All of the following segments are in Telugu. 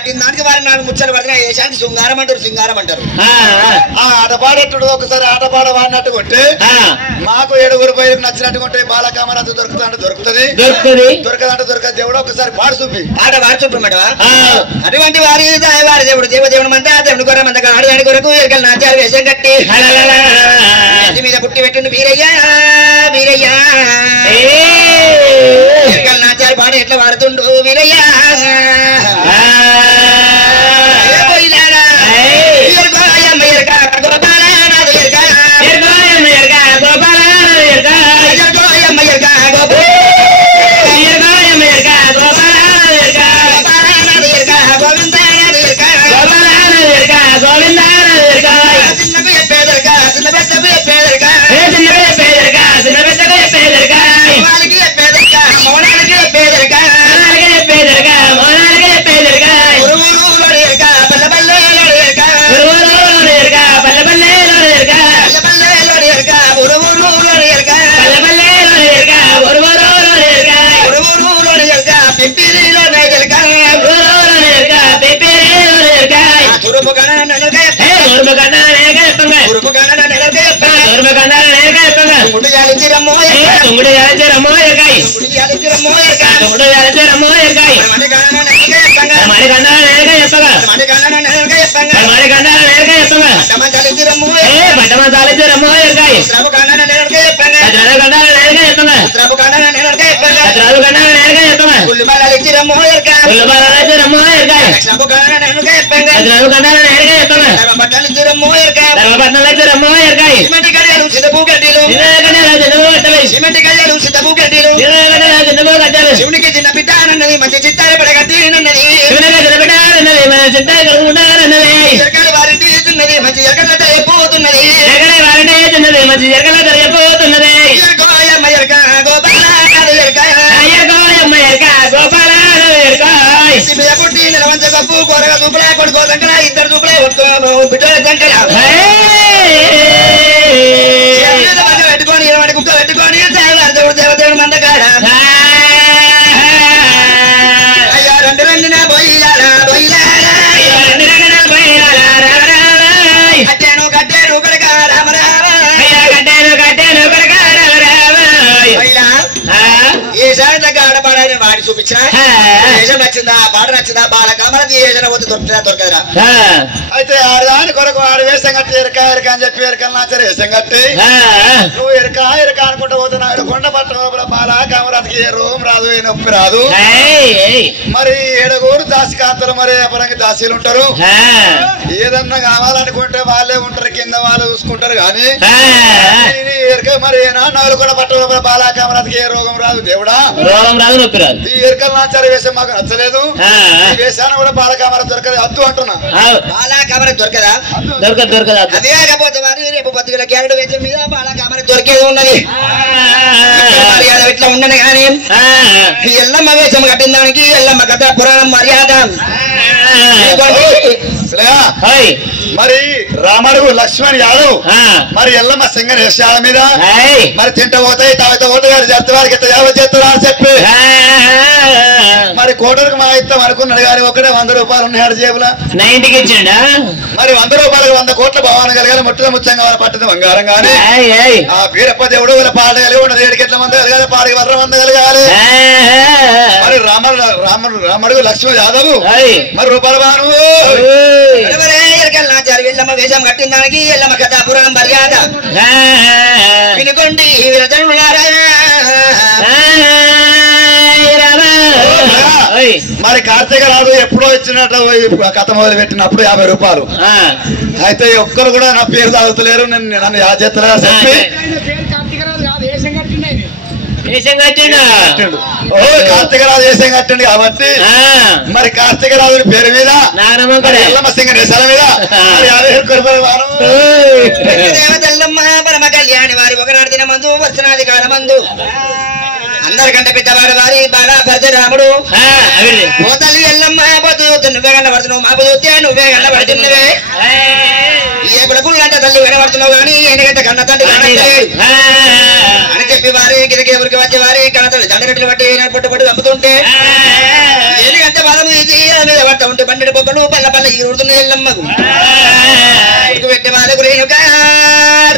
కట్టిన దానికి వారి నాలుగు ముచ్చలు పడిన వేసానికి శృంగారం అంటారు సింగారం అంటారు ఆ ఆట పాడేట్టుడు ఒకసారి ఆట పాడ వాడినట్టు కొంటే మాకు 7 రూపాయలకు నచ్చినట్టు కొంటే బాలకామరాజు దొరుకుతుందంటే దొరుకుతుంది దొరకదంటే దొరకదు దేవుడు ఒకసారి పాడు చూపి పాట పాడు చూపమంటవా అటువంటి వారి వారి దేవుడు దేవదేవుడు మంద దేవుడు కొర మంద ఆడు దాని కొరకు ఎరకలు నాచారు వేషం కట్టి మీద పుట్టి పెట్టిండు వీరయ్యా వీరయ్యా ఎరకలు నాచారు పాట ఎట్లా వాడుతుండు వీరయ్యా శివునికి చిన్న బిడ్డ అన్నది మంచి చిత్తాలు పడగట్టి వారింటి తిన్నది మంచి ఎరకల జరిగిపోతున్నది పుట్టి నిలవంచ కప్పు కూరగా దూపులా కొడుకో దంకల ఇద్దరు దూపులే బిడ్డల దంకల పెట్టుకొని ఇరవై కుక్క పెట్టుకొని దేవుడు దేవదేవుడు మందకాడ అయ్యా రెండు రెండున బొయ్యాలా బొయ్యాలా కట్టాను కట్టాను కడక రామ రామ కట్టాను కడక రామ రామ ఏ సాయంత్రం దగ్గర ఆడపాడని వాడి చూపించిన ఏజం నచ్చిందా పాట నచ్చిందా బాలకామరది ఏజన పోతే దొరుకుతుందా దొరకదురా అయితే ఆడదాని కొరకు ఆడు వేసం కట్టి ఎరక ఎరక అని చెప్పి ఎరకలు నాచారు వేసం కట్టి నువ్వు ఎరక ఎరక అనుకుంటా పోతున్నాడు కొండ పట్ట లోపల బాలకామరాజుకి ఏ రోగం రాదు ఏ నొప్పి రాదు మరి 7 దాసికాంతలు మరి అపరంగా దాసీలు ఉంటారు ఏదన్నా కావాలనుకుంటే వాళ్ళే ఉంటారు కింద వాళ్ళు చూసుకుంటారు కానీ ఎరక మరి నవ్వులు కూడా పట్ట లోపల బాలకామరాజుకి ఏ రోగం రాదు దేవుడా రోగం రాదు నొప్పి రాదు ఈ ఎరకలు నాచారు వేసం మాకు నచ్చలేదు వేసాను కూడా బాలకామరాజు దొరకదు అద్దు అంటున్నా బాలకామర దొరకదా దొరకదు అదే కాకపోతే వారి రేపు పొద్దుగల క్యారెట్ వేసిన మీద బాలకామర దొరికేది ఉన్నది ఇట్లా ఉండను కానీ ఎల్లమ్మ వేషం కట్టిన దానికి ఎల్లమ్మ కథ పురాణం మర్యాద మరి రామడు లక్ష్మణ్ యాదవ్ మరి ఎల్లమ్మ సింగర్ వేషాల మీద మరి తింట పోతాయి తాత ఓటుగారు చేస్తే వారికి చేస్తారా అని చెప్పి మరి కోటలకు మా ఇస్తాం అనుకున్నాడు కానీ ఒకటే 100 రూపాయలు ఉన్నాడు జేబులా 90కి ఇచ్చిండా మరి 100 రూపాయలకు 100 కోట్ల భవనం కలిగాలి ముట్టద ముచ్చంగా వాళ్ళ పట్టది బంగారం కానీ ఆ వీరప్ప దేవుడు వీళ్ళ పాట కలిగి ఉన్నది 7 గంటల మంది కలగాలి పాడికి 100 మంది కలగాలి మరి రాముడు లక్ష్మణ్ యాదవ్ మరి రూపాయల బాను ఎల్లమ్మ వేషం కట్టిన దానికి ఎల్లమ్మ కథ పురాణం మర్యాద వినుకోండి మరి కార్తీక రాదు ఎప్పుడో ఇచ్చినట్టు కథ మొదలు పెట్టినప్పుడు 50 రూపాయలు అయితే ఒక్కరు కూడా నా పేరు తాగుతలేరు నన్ను యాద చేస్తారా చెప్పి కార్తీక రాజు వేషం కట్టండి కాబట్టి మరి కార్తీక రాజుని పేరు మీద ఎల్లమ్మ సింగ నెసల మీద 50 రూపాయలు దేవతల్లమ్మ పరమ కళ్యాణి వారి ఒకనాడు దిన మందు వచ్చినాది కాల మందు అందరికంటే పెద్దవాడు వారి బాగా పరశురాముడు ఓ తల్లి ఎల్లమ్మ పోతు నువ్వే కనబడుతున్నావు మా పోతే నువ్వే కనబడుతున్నవే ఏ కొడుకులు అంటే తల్లి కనబడుతున్నావు కానీ ఎందుకంటే కన్న తండ్రి అని చెప్పి వారి గిరికి ఎవరికి వచ్చే వారి కన్న తల్లి దండరెట్లు బట్టి పట్టు పట్టు చంపుతుంటే ఎందుకంటే బలం మీద పాత ఉంటే బండి పొక్కలు పల్ల పల్ల ఎగురుతున్న ఎల్లమ్మకు పెట్టే వాళ్ళకు రేణుక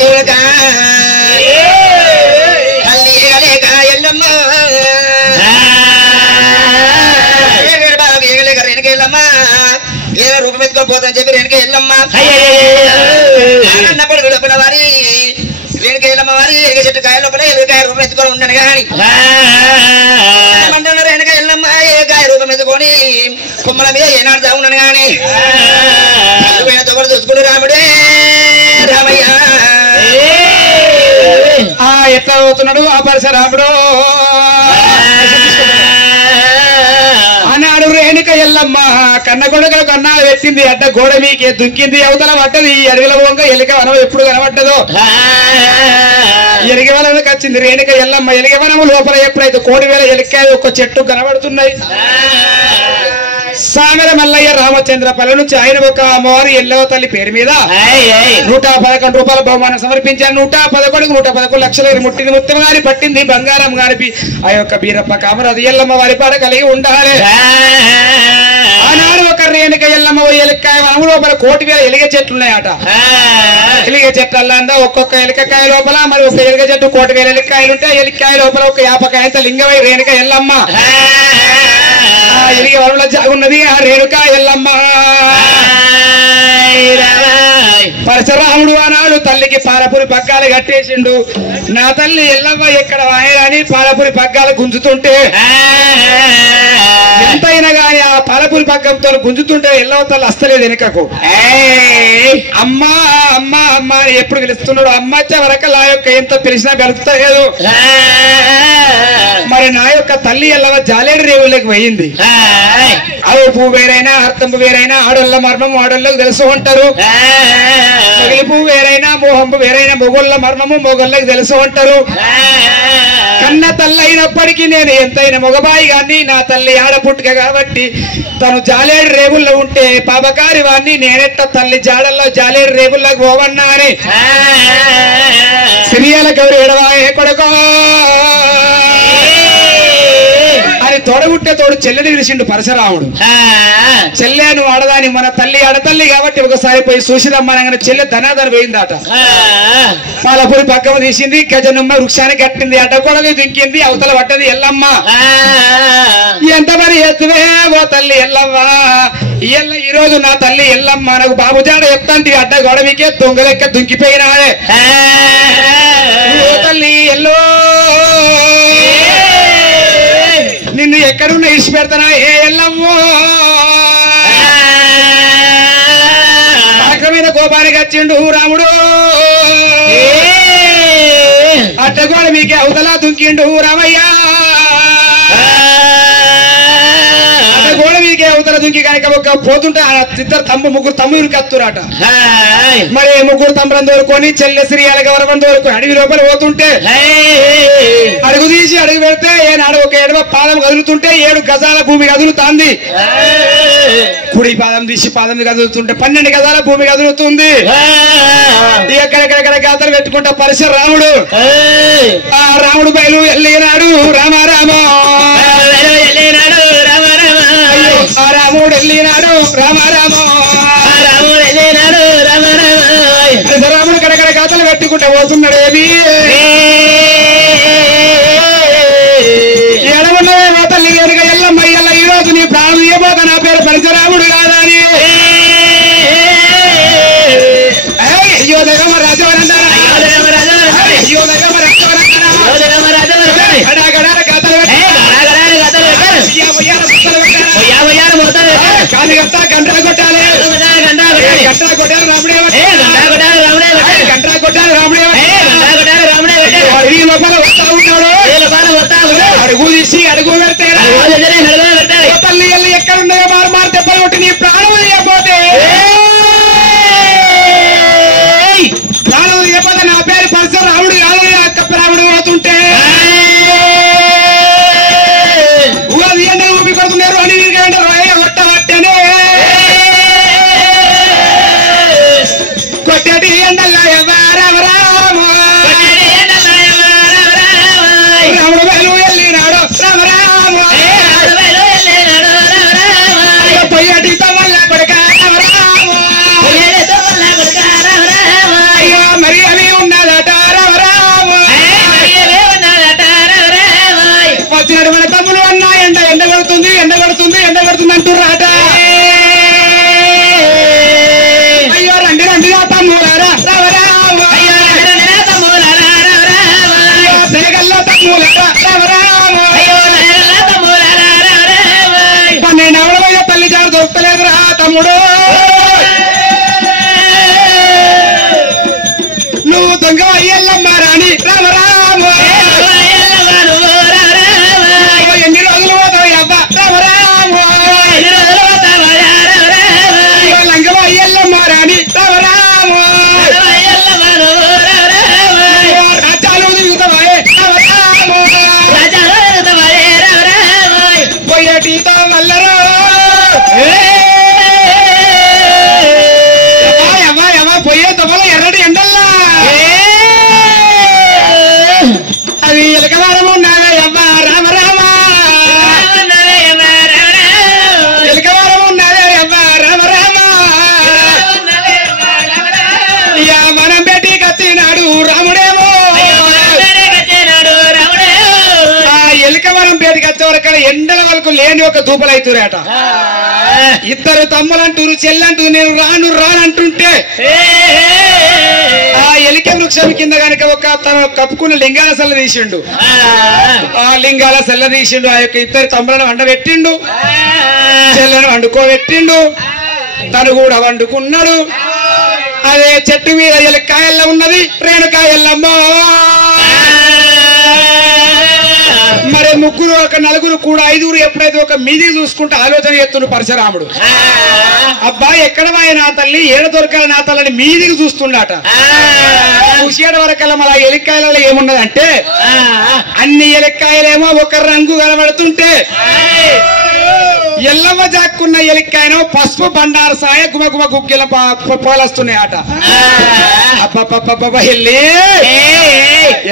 రేణుక తల్లి ఏగలేక ఎల్లమ్మ ఏగలేక రేణుక ఎల్లమ్మ ఏదో రూపం ఎత్తుకోపోతాని చెప్పి రేణుక ఎల్లమ్మ అన్నప్పుడు విడపల వారి రేణుక ఎల్లమ్మ వారి ఎగ చెట్టు కాయ లోపల ఎలుకాయ రూపం ఎత్తుకొని ఉండను కానీ మండల రేణుక ఎల్లమ్మ ఏకాయ రూపం ఎత్తుకొని కొమ్మల మీద ఏనాడు దాగున్నాను కానీ తొగలు చూసుకుని రాముడే రామయ్య ఎట్లా అవుతున్నాడు ఆ పరశురాముడు అన్నాడు రేణుక ఎల్లమ్మ కన్న కొడుకులు కన్నాలు పెట్టింది అడ్డ గోడ మీకే దుంకింది అవతల పడ్డది అడవిల వంక ఎలిక వనం ఎప్పుడు కనబడ్డదో ఎలిక వనంకి వచ్చింది రేణుక ఎల్లమ్మ ఎలిక వనము లోపల ఎప్పుడైతే కోడి వేల ఎలికాయ ఒక చెట్టు కనబడుతున్నాయి సామెల మల్లయ్య రామచంద్రపల్లి నుంచి ఆయన ఒక అమ్మవారి ఎల్లవ తల్లి పేరు మీద 111 రూపాయల బహుమానం సమర్పించారు. 111 లక్షల ముట్టింది ముత్తం గాని పట్టింది బంగారం గాని ఆ యొక్క బీరప్ప కామరాజు ఎల్లమ్మ వారి పాట కలిగి ఉండాలి. ఆనాడు ఒక రేణుక ఎల్లమ్మ ఎలికాయ వనము లోపల కోటి వేల ఎలిగ చెట్లు ఉన్నాయట. ఎలిగ చెట్ల ఒక్కొక్క ఎలికకాయ లోపల మరి ఒక ఎలిగ చెట్టు కోటి వేల ఎలికాయలు ఉంటాయి. ఎలికాయ లోపల ఒక 50 కాయంత లింగమై రేణుక ఎల్లమ్మ ఎలిగ వరంలో జాగున్నది ఆ రేణుక ఎల్లమ్మ. పరశురాముడు ఆనాడు తల్లికి పాలపురి పగ్గాలు కట్టేసిండు. నా తల్లి ఎల్లమ్మ ఎక్కడ వాయని పాలపురి పగ్గాలు గుంజుతుంటే ఎంతైనా గాని ఆ పాలపురి పగ్గంతో గుంజుతుంటే ఎల్లవ తల్లి వస్తలేదు వెనుకకు. అమ్మా అమ్మా అమ్మా అని ఎప్పుడు పిలుస్తున్నాడు. అమ్మ వచ్చే వరకు నా యొక్క ఎంత పిలిచినా గెలుస్తలేదు. మరి నా యొక్క తల్లి ఎల్లవ జాలేడు రేవుల్లోకి పోయింది. అవి పువ్వు వేరైనా అర్థంపు వేరైనా ఆడోళ్ళ మర్మము ఆడోళ్ళకు తెలుసు ఉంటారు. మొగిలి పువ్వు వేరైనా మోహంపు వేరైనా మొగోళ్ళ మర్మము మొగోళ్ళకి తెలుసు ఉంటారు. కన్న తల్లి అయినప్పటికీ నేను ఎంతైనా మొగబాయి గాని నా తల్లి ఆడపుట్టుక కాబట్టి తను జాలేడు రేవుల్లో ఉంటే పాపకారి వాడిని నేనెట్ట తల్లి జాడల్లో జాలేడు రేవుల్లోకి పోవన్నా అని సిరియాల గౌరి ఎడవాయే కొడుకో అని తోడగుట్టే తోడు చెల్లెని పిలిచిండు పరశురాముడు. చెల్లె నువ్వు ఆడదాని మన తల్లి ఆడతల్లి కాబట్టి ఒకసారి పోయి చూసిరమ్మనగానే చెల్లె ధనాధన పోయిందట. పాలపురి పక్కన తీసింది గజనుమ్మ వృక్షానికి కట్టింది అడ్డ కొడవి దుంకింది అవతల పడ్డది ఎల్లమ్మ. ఎంత మరి ఎత్తువే ఓ తల్లి ఎల్లమ్మ ఎల్ల ఈ రోజు నా తల్లి ఎల్లమ్మ నాకు బాబుజాడ చెప్తాంటి అడ్డ గొడవికే దొంగలెక్క దుంకిపోయినాడే ఓ తల్లి ఎల్లో నిన్ను ఎక్కడున్నా ఇడిచి పెడతానా ఏ ఎల్లమ్మో మీద కోపానికి వచ్చిండు రాముడు. అట్టగోడ మీకే అవతలా దుంకిండు రామయ్య. గోడ మీకే అవతల దుంకి కనుక ఒక పోతుంటే ఇద్దరు ముగ్గురు తమ్ముడు కత్తురాట. మరి ముగ్గురు తమ్ములను తోలుకొని చెల్లె శ్రీయాల గౌరవం తోలుకొని అడవి లోపల పోతుంటే అడుగు తీసి అడుగు పెడితే ఏనాడు ఒక ఎడమ పాదం కదులుతుంటే 7 గజాల భూమి కదులుతాంది. కుడి పాదం తీసి పాదం కదులుతుంటే 12 గజాల భూమి కదులుతుంది. ఎక్కడెక్కడెక్కడ గాథలు పెట్టుకుంటా పరశురాముడు ఆ రాముడు బయలు వెళ్ళినాడు రామ రామ ఆ రాముడు వెళ్ళినాడు రామ రామ రాముడు వెళ్ళినాడు రామ రామ రాముడు కడకడ గాథలు పెట్టుకుంటా పోతున్నాడు. ఏమి ఎడవున్నవే మా తల్లి కనుక ఎల్లమ్మ ఎల్ల ఈ రోజు నీ ప్రాణం ఏమోక నా పేరు పరశురాముడు కాదా అని అయ్యో దగ్గర రాజు అయ్యో దగ్గర గంటలు కొట్టాలి గంటలు కొట్టాలి రాముడే గంటలు కొట్టాలి రాముడే లోపల వస్తా ఉంటాడు. అడుగు తీసి అడుగు పెడితే తల్లి ఎల్లు ఎక్కడున్నాయో మారు దెబ్బలు కొట్టి నీ ప్రాణం లేకపోతే ప్రాణం లేకపోతే నా పేరు పరశురాముడు కాదు అక్కప్ప రాముడు అవుతుంటే ఊది ఎండ ఊపి కొడుతున్నారు అని కొట్టబట్టనే కొట్టటి ఎండల్లా రాము రాముడు వేలు వెళ్ళినాడు రామ రాము రాముడు నువ్వు దొంగ ఎల్లమ్మ రాణి రామ రామ ఎన్ని రోజులు పోతావు అబ్బా రామ రామ లంగవ ఎల్లమ్మ రాణి రామ రామ రాజాలు దిగుతావా రామ రామ పోయేటితో వల్లరా పోయే తొమ్మలో ఎర్రటి ఎండల్లా అది ఎలకవారం ఉన్నావే అమ్మా రామ రామ ఎలకవారం ఉన్నావే అమ్మా రామ రామ ఇక మనం బేటీకి వచ్చినాడు రాముడేమో ఆ ఎలకవరం బేటికి వచ్చే వరకు ఎండల వరకు లేని ఒక దూపలైతురేట ఇద్దరు తమ్ములంటూరు చెల్లంటూ నేను రాను రానంటుంటే ఆ ఎలిక వృక్షం కింద కనుక ఒక తన కప్పుకున్న లింగాల సెల్ల తీసిండు ఆ లింగాల సెల్ల తీసిండు ఆ యొక్క ఇద్దరు తమ్ములను వండబెట్టిండు చెల్లను వండుకోబెట్టిండు తను కూడా వండుకున్నాడు అదే చెట్టు మీద ఎలక్కాయల్లో ఉన్నది రేణుకాయల్లమ్మ మరి ముగ్గురు ఒక నలుగురు కూడా ఐదుగురు ఎప్పుడైతే ఒక మీది చూసుకుంటూ ఆలోచన చేస్తుండు పరశురాముడు అబ్బాయి ఎక్కడ నా తల్లి ఏడ దొరకాలి నా తల్లని మీదికి చూస్తుండట చూసేట వరకల్లా మళ్ళా ఎలిక్కాయలలో ఏమున్నదంటే అన్ని ఎలిక్కాయలేమో ఒక రంగు కనబడుతుంటే ఎల్లమ్మ జాక్కున్న ఎలిక్కాయనో పసుపు బండారు సాయ గుమగుమ గుగ్గిల పోలస్తున్నాయట అబ్బబ్బబ్బబ్బ వెళ్ళి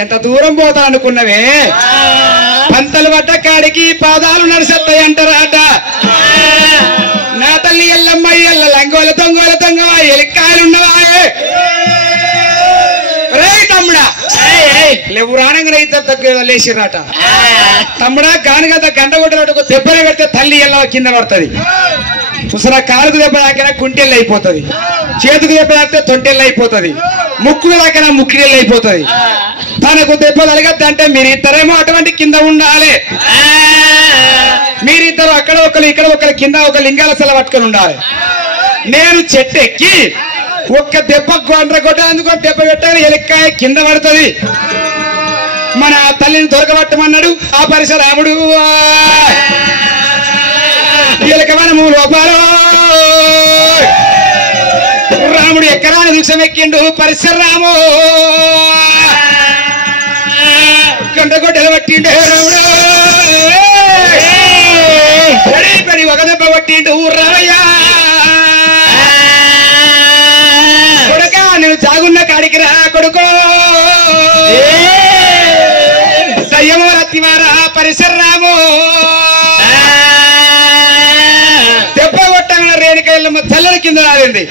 ఎంత దూరం పోతా అనుకున్నవే పంతలు పడ్డ కాడికి పాదాలు నడిసేస్తాయి అంటారట నా తల్లి ఎల్లమ్మ ఎల్ల లంగోల దొంగోల దొంగ ఎలిక్కాయలున్నవా రే తమ్ముడా లేవు రానంగా ఇద్దరు దగ్గర లేచిర్రట తమ్ముడా గానుగత గంట కొట్టినట్టు దెబ్బలు పెడితే తల్లి ఎల్ల కింద పడుతుంది ముసరా కాలుకు దెబ్బ తాకినా కుంటెళ్ళు అయిపోతుంది చేతుకు దెబ్బ తాకితే తొంటెళ్ళు అయిపోతుంది ముక్కుకు తాకినా ముక్కిరెళ్ళు అయిపోతుంది తనకు దెబ్బ తలగద్దంటే మీరిద్దరేమో అటువంటి కింద ఉండాలి మీరిద్దరు అక్కడ ఒకరు ఇక్కడ ఒకరు కింద ఒక లింగాల సెల పట్టుకొని ఉండాలి నేను చెట్టు ఎక్కి ఒక్క దెబ్బ గొండ్ర కొట్టేందుకు దెబ్బ పెట్టాలి ఎలక్కాయ కింద పడుతుంది మన తల్లిని దొరకబట్టమన్నాడు ఆ పరశురాముడు ఎలకవనము లోపాలు రాముడు ఎక్కరాని వృక్షం ఎక్కిండు పరశురాము గంట కొట్టెలు పట్టిండు రాముడు పడి ఒక దెబ్బ పట్టిండు రామయ్య కొడుక నేను జాగున్న కాడికి రా కొడుకో దయ్యము రత్తివారా పరశురాము దెబ్బ కొట్టంగా రేణుక ఎల్లమ్మ తెల్లల కింద రాలింది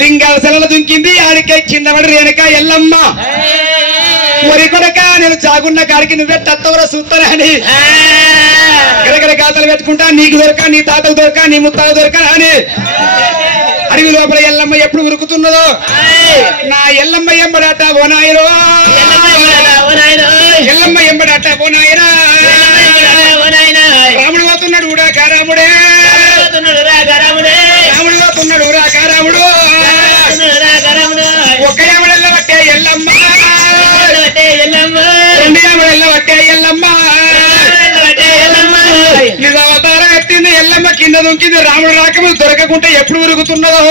లింగాల సెలలు దుంకింది ఆడికే కింద పడి రేణుక ఎల్లమ్మ ఒరి కొడక నేను జాగున్న కాడికి నువ్వెట్టవరా చూస్తానని గరగర గాతలు పెట్టుకుంటా నీకు దొరక నీ తాతకు దొరక నీ ముత్తాకు దొరక అని అడవి లోపల ఎల్లమ్మ ఎప్పుడు ఉరుకుతున్నదో నా ఎల్లమ్మ ఎంబడాట ఓ నాయనో ఎల్లమ్మ ఎంబడాట ఓ నాయనా రాముడు పోతున్నాడు ఊడా కారాముడే రాముడు పోతున్నాడు ఊరా కారాముడు ఒక్క ఎవడెల్ల పట్టే ఎల్లమ్మ రెండు ఎవడెల్ల పట్టే ఎల్లమ్మ ఇది అవతారం ఎత్తింది ఎల్లమ్మ కింద దొంకింది రాముడు రాకముందు దొరకకుంటే ఎప్పుడు ఉరుగుతున్నదో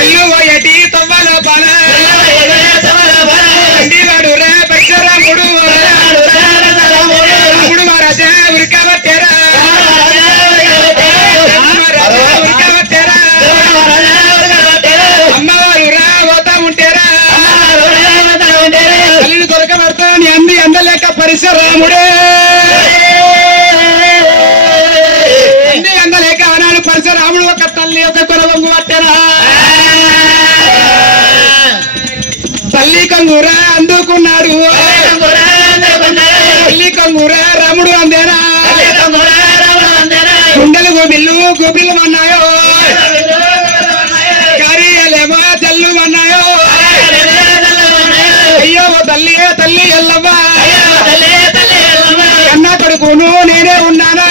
ఎల్లువయటి తవ్వల బాల వాడు రా పరశురాముడు రాముడు మహారాజా ఉరికబట్టేరా ఉరికబట్టేరా అమ్మవారు రా పోతా ఉంటేరా తల్లిని దొరకబడతా నీ అంది అందలేక పరశురాముడే అంది అందలేక ఆనాడు పరశురాముడు ఒక తల్లి ఒక కొరవంగు పట్టేరా తల్లి కంగురా అందుకున్నాడు తల్లి కంగురా రాముడు అందేనా గుండెలు గోబిల్లు గోబిల్లు అన్నాయో కార్యాలేమో జల్లు అన్నాయో అయ్యో తల్లి తల్లి ఎల్లవ్వ కన్నా కొడుకును నేనే ఉన్నానా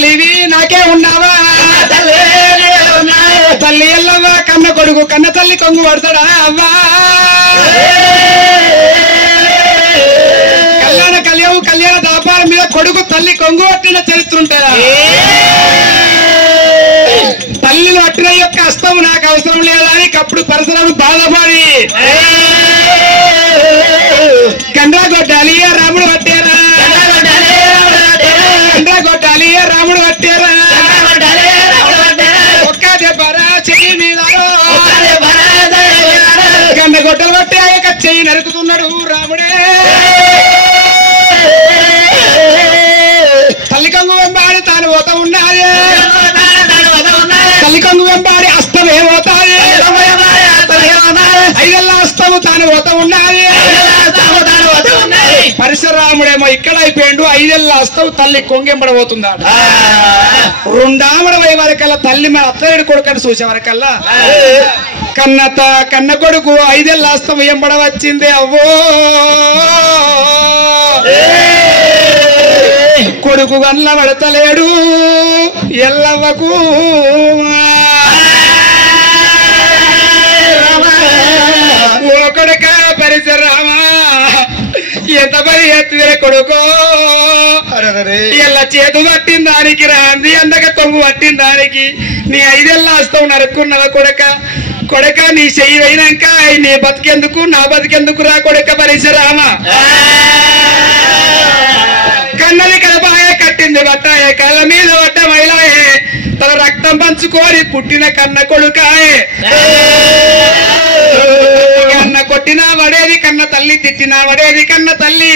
తల్లివి నాకే ఉన్నావా తల్లి ఎల్లవ్వ కన్న కొడుకు కన్న తల్లి కొంగు పడతాడా అవ్వా కళ్యాణ దాపాల మీద కొడుకు తల్లి కొంగు పట్టిన చరిత్ర ఉంటారా తల్లిని పట్టిన యొక్క హస్తం నాకు అవసరం లేదా అని అప్పుడు పరశురాముడు బాధపడి గండ్రా కొట్టాలి రాముడు పట్టారా గండ్రా కొట్టాలి రాముడు పట్టారా ఒక్క దెబ్బరా చెయ్యి మీద గండ గొడ్డలు పట్టే ఆ యొక్క చెయ్యి నరుకుతున్నాడు రాముడే తల్లి కొంగు వెంబాడి తాను పోతా ఉన్నది తల్లి కొంగు వెంబాడి అస్తం ఏమవుతాది ఐదెల్ల అస్తము తాను పోతా ఉన్నది పరశురాముడేమో ఇక్కడ అయిపోయిండు ఐదెల్ల అస్తవు తల్లి కొంగెంబడబోతుందా రెండామడ వై వరకల్లా తల్లి మన అత్తరేడు కొడుకని చూసే వరకల్లా కన్న కొడుకు ఐదెల్ల అస్తం ఎంబడ వచ్చింది అవ్వో కొడుకు గన్ల పడతలేడు ఎల్లవ్వకు ఓ కొడుక పరశురామ ఎంత పని ఎత్తుదిరే కొడుకో ఎల్ల చేతు పట్టిన దానికి రాంది అందక తొంగు పట్టిన దానికి నీ ఐదెల్ల వస్తావు నరుక్కున్నవ కొడక నీ చెయ్యి అయినాక నీ బతికెందుకు నా బతికెందుకు రా కొడుక పరశురామ కన్నది కలపాయే కట్టింది బట్టాయే కళ్ళ మీద పడ్డ మైలాయే తన రక్తం పంచుకొని పుట్టిన కన్న కొడుకాయే కన్న కొట్టినా వడేది కన్న తల్లి తిట్టినా వడేది కన్న తల్లి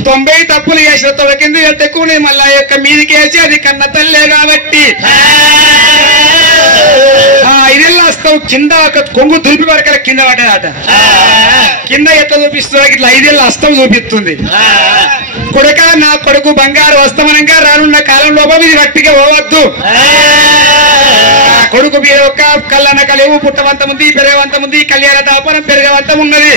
90 తప్పులు చేసిన తొడ కింద ఎత్తుకుని మళ్ళా యొక్క మీదికి వేసి అది కన్న తల్లే కాబట్టి ఇదెల్లా వస్తావు కింద ఒక కొంగు దులిపి వరకల కింద పడేదట కింద ఎట్లా చూపిస్తున్నా ఇట్లా ఐదేళ్ళ అస్తం చూపిస్తుంది కొడుక నా కొడుకు బంగారు వస్తమనంగా రానున్న కాలం లోపల ఇది గట్టిగా పోవద్దు కొడుకు మీద ఒక కళ్ళన కలేవు పుట్టవంతం ఉంది పెరగవంతం ఉంది కళ్యాణ దాపనం పెరగవంతం ఉన్నది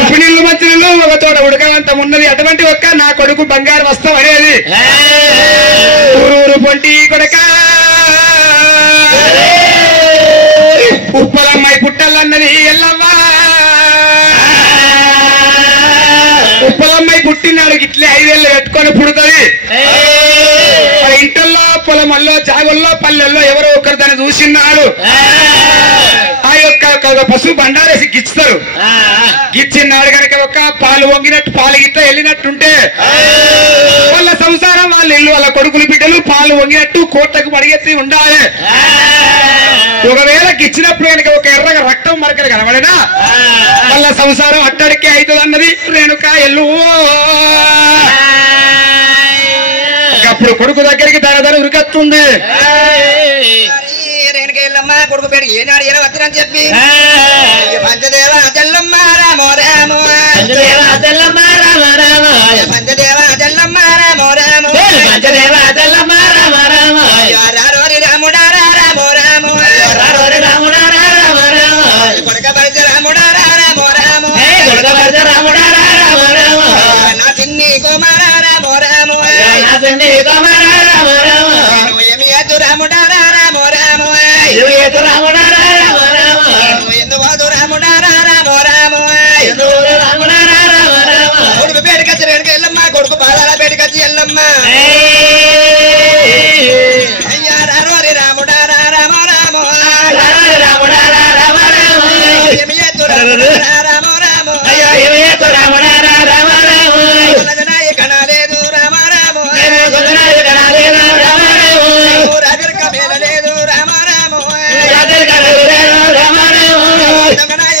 ఉప్పు నీళ్లు మంచి నీళ్లు ఒక చోట ఉడకవంతం ఉన్నది అటువంటి ఒక్క నా కొడుకు బంగారు వస్తం అనేది ఊరూరు పొంటి కొడుక ఉప్పలమ్మాయి పుట్టాలన్నది ఎల్లవ్వా ఉప్పలమ్మాయి పుట్టినాడు ఇట్లే 5 ఏళ్ళు పెట్టుకొని పుడుతుంది ఇంటల్లో పొలమల్లో జాగుల్లో పల్లెల్లో ఎవరో ఒకరు దాన్ని చూసినాడు ఆ యొక్క పశువు బండారేసి గిచ్చుతారు గిచ్చినాడు కనుక ఒక పాలు వంగినట్టు పాలు గిట్ట వెళ్ళినట్టుంటే వాళ్ళ సంసారం వాళ్ళ ఇల్లు వాళ్ళ కొడుకులు బిడ్డలు పాలు వంగినట్టు కోటకు పరిగెత్తి ఉండాలి ఒకవేళ గిచ్చినప్పుడు కనుక ఒక ఎర్రగా రక్తం మరకలు కనబడినా వాళ్ళ సంసారం అక్కడికే అవుతుంది అన్నది రేణుక ఎల్లు అప్పుడు కొడుకు దగ్గరికి దాని ఉరికత్తుంది రేణుక ఎల్లమ్మ కొడుకు పేరు ఏనాడు ఎలా వస్తారని చెప్పి పంచదేవ తెల్లమ్మ రామో రామో తెల్లమ్మ రామ రామ పంచదేవ తెల్లమ్మ రామో రామో పంచదేవ తెల్లమ్మ రామ రామ రారోరి రాముడా రామో రామో రారోరి రాముడా రామ రామ కొడుక పరిచ రాముడా రామో రామో కొడుక పరిచ రాముడా రామ రామ నా చిన్ని కుమార రామో రామో నా చిన్ని కుమార రామ రామ ఏమి ఎత్తు రాముడా రామో రామో ఏతు రాముడా రామ రామ ఎందుకు రాముడా రామో రామో రాముడా రామ రామ కొడుకు పేరుకచ్చి రేణుక ఎల్లమ్మ కొడుకు పాదాల పేరుకచ్చి ఎల్లమ్మ అయ్యా రారోరి రాముడా రామో రామో రాముడా రామ రామ ఏమి ఎత్తు రాముడా రామో రామో ఏతు రాముడా రామ రామ కణాలేదు రామ రామో రాజరిక మేలలేదు రామ రామో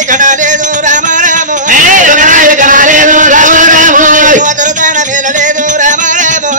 కణాలేదు రామ రామో మేలలేదు రామ రామో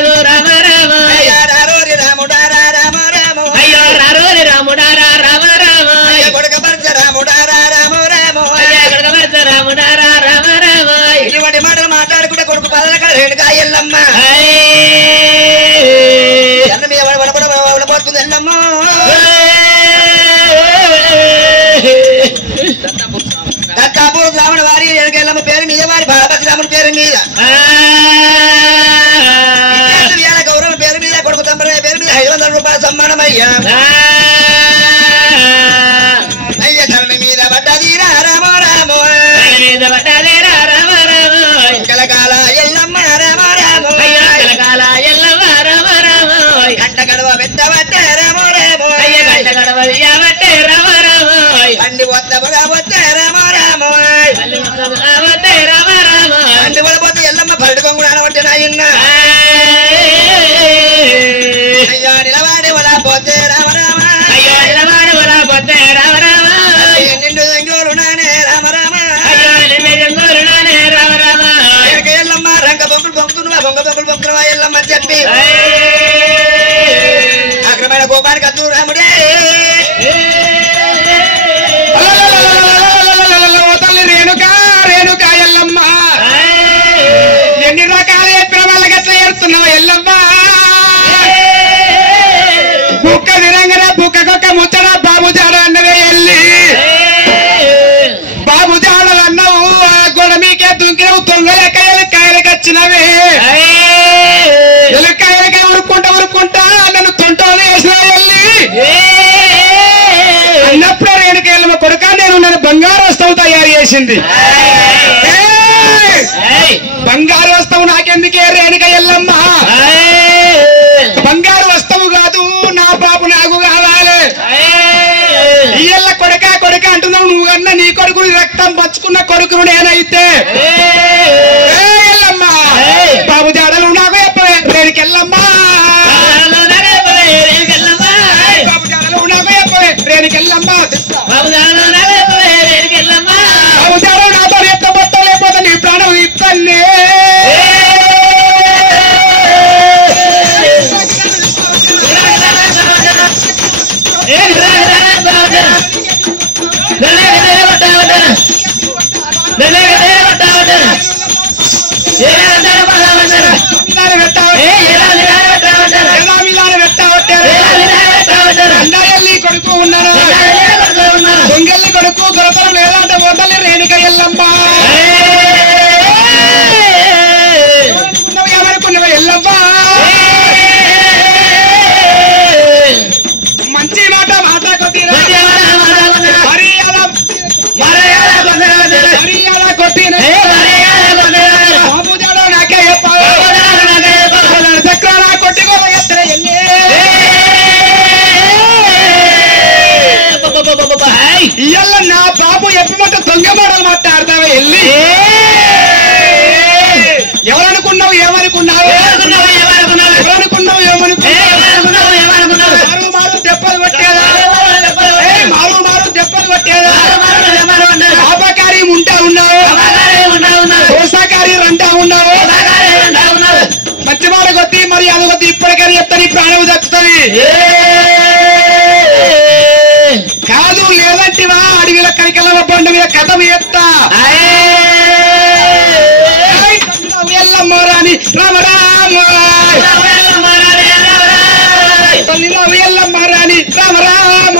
రాదు రామ రామ అయ్యా రారోరి రాముడారా రామ రామ అయ్యో రారోరి రాముడారా రామ రామ కొడుక భర్త రాముడారా రామ రామ అయ్యా గడగబర్త రాముడారా రామ రామ ఇటువంటి మాటలు మాట్లాడుకుంటే కొడుకు పదల కడ రేణుకా ఎల్లమ్మ ఎన్న మీద వడపోతుంది ఎల్లమ్మ దత్తాపూర్ రావణ వారి ఎల్లమ్మ పేరు మీద వారి బాలపతి రాముడి పేరు మీద గౌరవ పేరు మీద కొడుకు తంబరయ్య పేరు మీద 500 రూపాయల సమ్మానమయ్యా అయ్య ధరణి మీద పడ్డది రామ రామ మీద పడ్డది రామ రామ కలకాల ఎల్లమ్మ రామ రామ అయ్యా కలకాల ఎల్లమ్మ రామ రామ గంట గడవ పెట్టబట్టే రామ రామ అయ్య గంట గడవ యావట్టే రామ రామ పండి వద్దబట్టే రామ రామ అవతే రామ రామ పండి వడపోతే ఎల్లమ్మ పడుకొని అనబట్టే నాయన్న అయ్యా నిలవాడి వడపోతే రామ రామ అయ్యో నిలవాడి వడపోతే రామ రామ నిండు ఎంగోలు నానే రామ రామ అయ్యో నిండు ఎంగోలు నానే రామ రామ ఎల్లమ్మ రంగ బొంగులు బొంగుతున్నా బొంగ బొంగులు బొంగుతున్నా ఎల్లమ్మ చెప్పి అక్రమైన కోపానికి అద్దు రాముడే తల్లి రేణుకా రేణుకా ఎల్లమ్మ ఎన్ని రకాల చెప్పిన వాళ్ళకి ఎట్లా ఏడుతున్నావు ఎల్లమ్మ బుక్క తిరంగన బుక్కకొక్క ముచ్చడ బాబు జాడ అన్నవే ఎల్లి బాబు జాడలు అన్నవు ఆ గొడ మీకే దుంకినవు దొంగలెక్క ఎలుకాయలకి వచ్చినవే ఎలుకాయలకి ఉరుక్కుంటా నన్ను తొంటోనే వేసిన ఎల్లి అన్నప్పుడే రేణుకా ఎల్లమ్మ కొడుక నేను బంగారు వస్తువు తయారు చేసింది బంగారు వస్తువు నాకెందుకే రేణుకా ఎల్లమ్మ బంగారు వస్తువు కాదు నా బాబు నాకు కావాలి ఇయ్యల్ల కొడుక కొడుక అంటున్నావు నువ్వు కన్నా నీ కొడుకు రక్తం పంచుకున్న కొడుకును నేనైతే ఎల్లమ్మ బాబు జాడలు నాకు చెప్పవే రేణుకెళ్ళమ్మ బాబు జాడలు నాకు చెప్పవే రేణుకెళ్ళమ్మ బాబు జాడలు నాతో ఎత్తబొత్త లేకపోతే నీ ప్రాణం ఇప్పన్నే కొడుకు ఉన్నారా దొంగల్ని కొడుకు దొరకడం లేదంటే వదలి రేణుకా ఎల్లమ్మ ఏమనుకున్నావా ఎల్లమ్మ మంచి మాట మాట్లాడుతీరా మర్యాద కొట్టిన బాబు జాడ నాకే చక్రాల కొట్టి ఇయ్యల్ల నా బాబు ఎప్పమంటే దొంగ మాటలు మాట్లాడతావా వెళ్ళి ఎవరనుకున్నావు ఏమనుకున్నావు మారు దెబ్బలు పట్టేదా పాపకార్యం ఉంటా ఉన్నావు దోసాకార్యం అంటా ఉన్నావు మంచి మాట కొద్ది మరి అది కొద్ది ఇప్పటికైనా చెప్తాను ఈ ప్రాణం దక్కుతుంది కాదు లేదంటివా అడవిల కరికల బండ మీద కథ ఎత్తా ఎల్లమ్మ రాని రామ రామ ఎల్లమ్మ రాని రామ రామ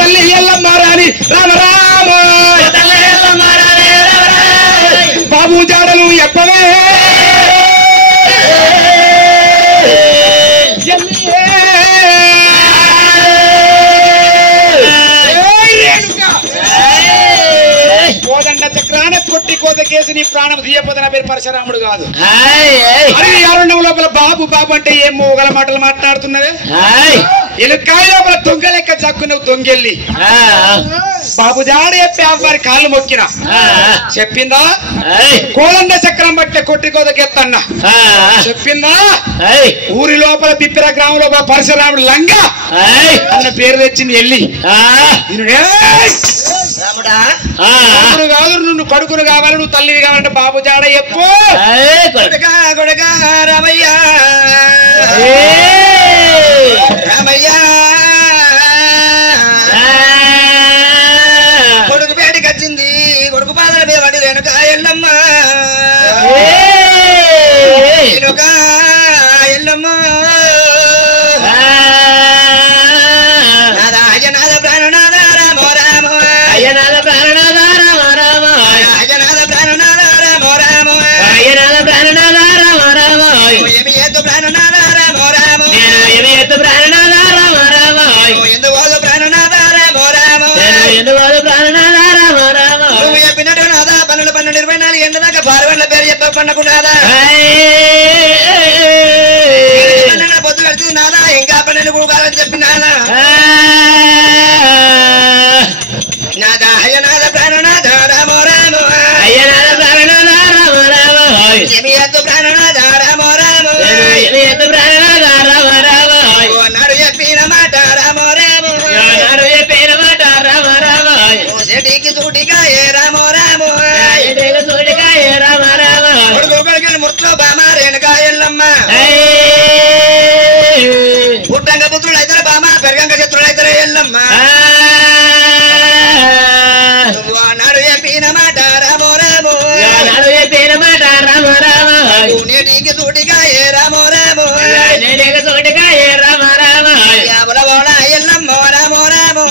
తల్లి ఎల్లమ్మ రాని రామ రామ బాబు జాడలు ఎప్పవే కోదండ చక్రాన కొట్టి కోత కేసు నీ ప్రాణం తీయపోతే పేరు పరశురాముడు కాదు అరే అరణ్యం లోపల బాబు బాబు అంటే ఏం మూగల మాటలు మాట్లాడుతున్నవే ఎలుకాయ లోపల దొంగ లెక్క చక్కున్నావు దొంగెళ్ళి బాబు జాడ చెప్పి అవ్వారి కాళ్ళు మొక్కిన చెప్పిందా కోదండ చక్రం బట్టే కొట్టి కోతకెత్తన్నా చెప్పిందా ఊరి లోపల పిప్పిర గ్రామం లోపల పరశురాముడు లంగా అన్న పేరు తెచ్చింది వెళ్ళి రాముడా కొడుకును కాదు నువ్వు కొడుకును కావాలి నువ్వు తల్లివి కావాలంటే బాబు జాడ చెప్పు కొడుకా కొడుకా రామయ్య రామయ్య కొడుకు పేటికి వచ్చింది కొడుకు పాదల మీద పడి రేణుక ఎల్లమ్మ రేణుక ఎల్లమ్మ నాద అయ్యనాథ ప్రాణనాథ రామో రామో అయ్యనాథ ప్రాణనాథ రామ రామ అయ్యనాథ ప్రాణనాథ రామో రామో అయ్యనాథ ప్రాణనాథ రామ రామ ఏమి ఏతు ప్రాణనాథ రామో రామో నేను ఏమి ఎత్తు ప్రాణనాథ రామ రామ ఎందుకోదు ప్రాణనాథ రామో రామో నేను ఎందువాడు ప్రాణనాథ రామ రామ నువ్వు చెప్పినట్టు నాదా 12-24 ఎండ దాకా పార్వన్ల పేరు చెప్పకుండా నాదా పొద్దు వెళ్తుంది నాదా ఇంకా 12 కూకాలని చెప్పి నాదా నాదా అయ్యనాథ ప్రాణనాథ రామో రామో అయ్యనాథ ప్రాణనాథ రామ రామ ఏమి ఎత్తు ప్రాణనాథ రామో రామో నేను ఏమి ఎత్తు ప్రాణనాథ రామ రామ నాడు చెప్పిన మాట రామో రామో నాడు చెప్పిన మాట రామ రామ చెటికి సూటిగా ఏ రామో రామో సూటికాయ రామ రామ కొడుకు కొడుకుని ముట్లో బామ రేణుక ఎల్లమ్మ పుట్టంగ పుత్రుడు అయితరు బామ పెరగంగ శత్రుడు అయితరు ఎల్లమ్మ నువ్వు నాడు చెప్పిన మాట రామో రామో నాడు చెప్పిన మాట రామ రామ నేటికి సూటిగా ఏ రామో రామో నేనేక సూటికాయ రామ రామ బులబోళ ఎల్లమ్మ రామో రామో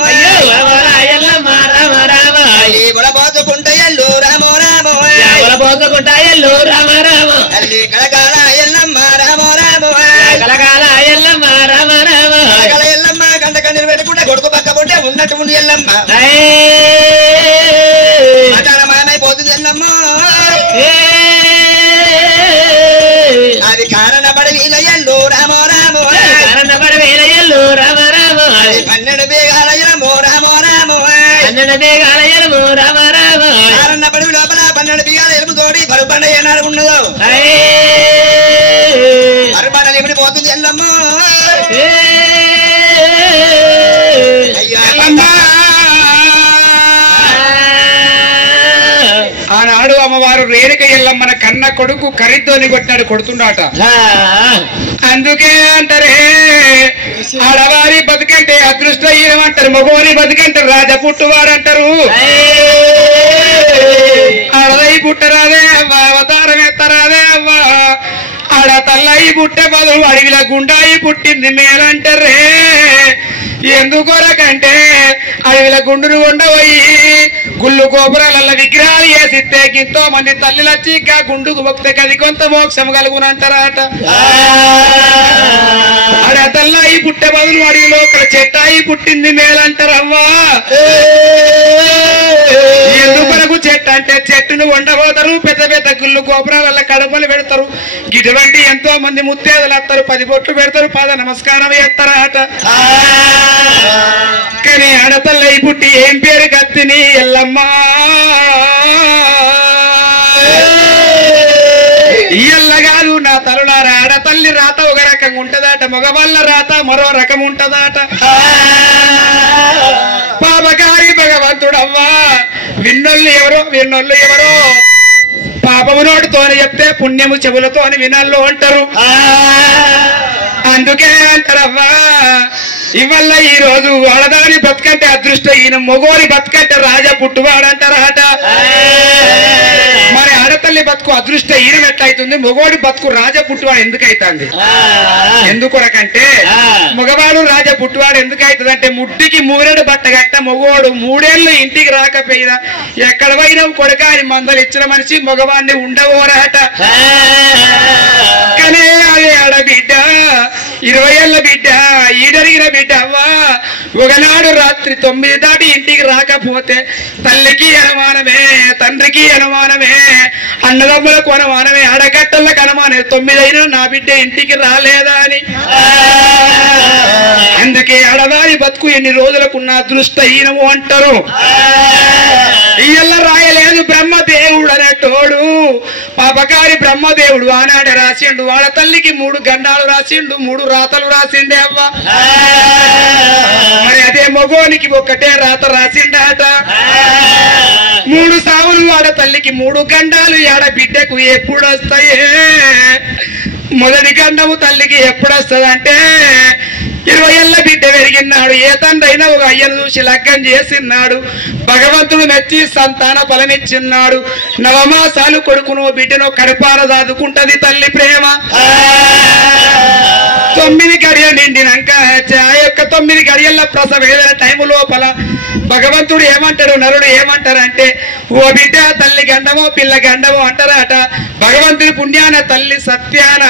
ఎల్లమ్మ రామ రామ ఈ బులబోతుకుంటే ఎల్లు రామో రామో పోసుకుంటా ఎల్లు రామ రామ అల్లి కళకాల ఎల్లమ్మ రామో రామో కలకాల ఎల్లమ్మ రామ రామ కళ ఎల్లమ్మ కంట కన్నీరు పెట్టుకుంటే కొడుకు పక్క పుట్టే ఉన్నట్టు ఉండి ఎల్లమ్మ అటాన మాయమైపోతుంది ఎల్లమ్మ అది కారణపడి వీల ఎల్లు రామో రామో కరణపడ వేల ఎల్లు రామ రామ 12 బేగాల ఎల్లమో రామో రామో అన్న బేగాల ఎల్లు రామ రామ కారణపడి లోపల 12 బేగాల ఎలుపు తోడి పరుపండ ఏనాడు ఉన్నదో పరుపండలు ఎప్పుడు పోతుంది ఎల్లమ్మ అయ్యా ఆనాడు అమ్మవారు రేణుక ఎల్లమ్మన కన్న కొడుకు కరిద్దోని కొట్టినాడు కొడుతున్నాట అందుకే అంటారే ఆడవారి బతుకంటే అదృష్టహీనం అంటారు మగవారి బతుకంటే రాజ పుట్టువారంటారు ఆడదై పుట్టరాదే అవ్వ అవతారం ఎత్తరాదే అవ్వ ఆడ తల్లయి పుట్టే బదులు అడవిల గుండాయి పుట్టింది మేలంటారే ఎందుకొరకంటే అడవిల గుండును ఉండబోయి గుళ్ళు గోపురాల విగ్రహాలు వేసిస్తే ఎంతో మంది తల్లిలు వచ్చి ఇంకా గుండుకు మొక్కితే కది కొంత మోక్షం కలుగునంటారట ఆడ తల్లయి పుట్టే బదులు అడవిలో ఒక చెట్టాయి పుట్టింది మేలంటారవ్వా ఎందుకొరకు చెట్టు అంటే చెట్టును వండబోతారు పెద్ద పెద్ద గుళ్ళు గోపురాల కడపలు పెడతారు ఇటువంటి ఎంతో మంది ముత్తేదలు వస్తారు 10 బొట్లు పెడతారు పాద నమస్కారం చేస్తారట కానీ ఆడతల్లయి పుట్టి ఏం పేరు కత్తిని ఎల్లమ్మ ఇయ్యల్ల కాదు నా తరులారా ఆడతల్లి రాత ఒక రకంగా ఉంటదట మగవాళ్ళ రాత మరో రకం ఉంటదట పాపకారి భగవంతుడవ్వా విన్నోళ్ళు ఎవరో పాపము నోటితోని చెప్తే పుణ్యము చెవులతోని వినాల్లో అంటారు అందుకే అంటారవ్వా ఇవల్ల ఈ రోజు ఆడదాని బతుకంటే అదృష్టం ఈయన మొగోని బతుకంటే రాజా పుట్టువాడంటారట మరి ఆడతల్లి బతుకు అదృష్టం ఈయన ఎట్లయితుంది మొగోడి బతుకు రాజా పుట్టువాడు ఎందుకైతుంది ఎందుకొరకంటే మగవాడు రాజా పుట్టువాడు ఎందుకైతుంది అంటే ముట్టికి మూరెడు బట్ట గట్ట మొగోడు 3 ఏళ్ళు ఇంటికి రాకపోయినా ఎక్కడ పోయినా కొడుక అని మందలు ఇచ్చిన మనిషి మగవాడిని ఉండవోరట కానీ అదే ఆడబిడ్డ 20 ఏళ్ళ బిడ్డ ఈడరిగిన బిడ్డ అవ్వా ఒకనాడు రాత్రి 9 దాటి ఇంటికి రాకపోతే తల్లికి అనుమానమే తండ్రికి అనుమానమే అన్నదమ్ములకు అనుమానమే ఆడగట్టలకు అనుమానమే 9 అయినా నా బిడ్డ ఇంటికి రాలేదా అని అందుకే ఆడవారి బతుకు ఎన్ని రోజులకున్న అదృష్టహీనము అంటారు ఇయ్యల్ల రాయలేదు బ్రహ్మ దేవుడు అనేటోడు పాపకారి బ్రహ్మదేవుడు ఆనాడే రాసిండు వాళ్ళ తల్లికి 3 గండాలు రాసిండు 3 రాతలు రాసిండే అవ్వ మరి అదే మగోనికి ఒకటే రాత రాసిండాట 3 సావులు ఆడ తల్లికి 3 గండాలు ఆడ బిడ్డకు ఎప్పుడు వస్తాయే మొదటి గండము తల్లికి ఎప్పుడు వస్తుందంటే 20 ఏళ్ల బిడ్డ పెరిగినాడు ఏ తండ్రైనా ఒక అయ్యను చూసి లగ్గం చేసిన్నాడు భగవంతుడు మెచ్చి సంతాన ఫలమిచ్చిన్నాడు 9 మాసాలు కొడుకును బిడ్డను కడుపార దాదుకుంటది తల్లి ప్రేమ 9 గడియలు నిండినాక ఆ యొక్క 9 గడియల ప్రసవ ఏదైనా టైము లోపల భగవంతుడు ఏమంటాడు నరుడు ఏమంటారంటే ఓ బిడ్డ తల్లి గండమో పిల్ల గండమో అంటారట భగవంతుడి పుణ్యాన తల్లి సత్యాన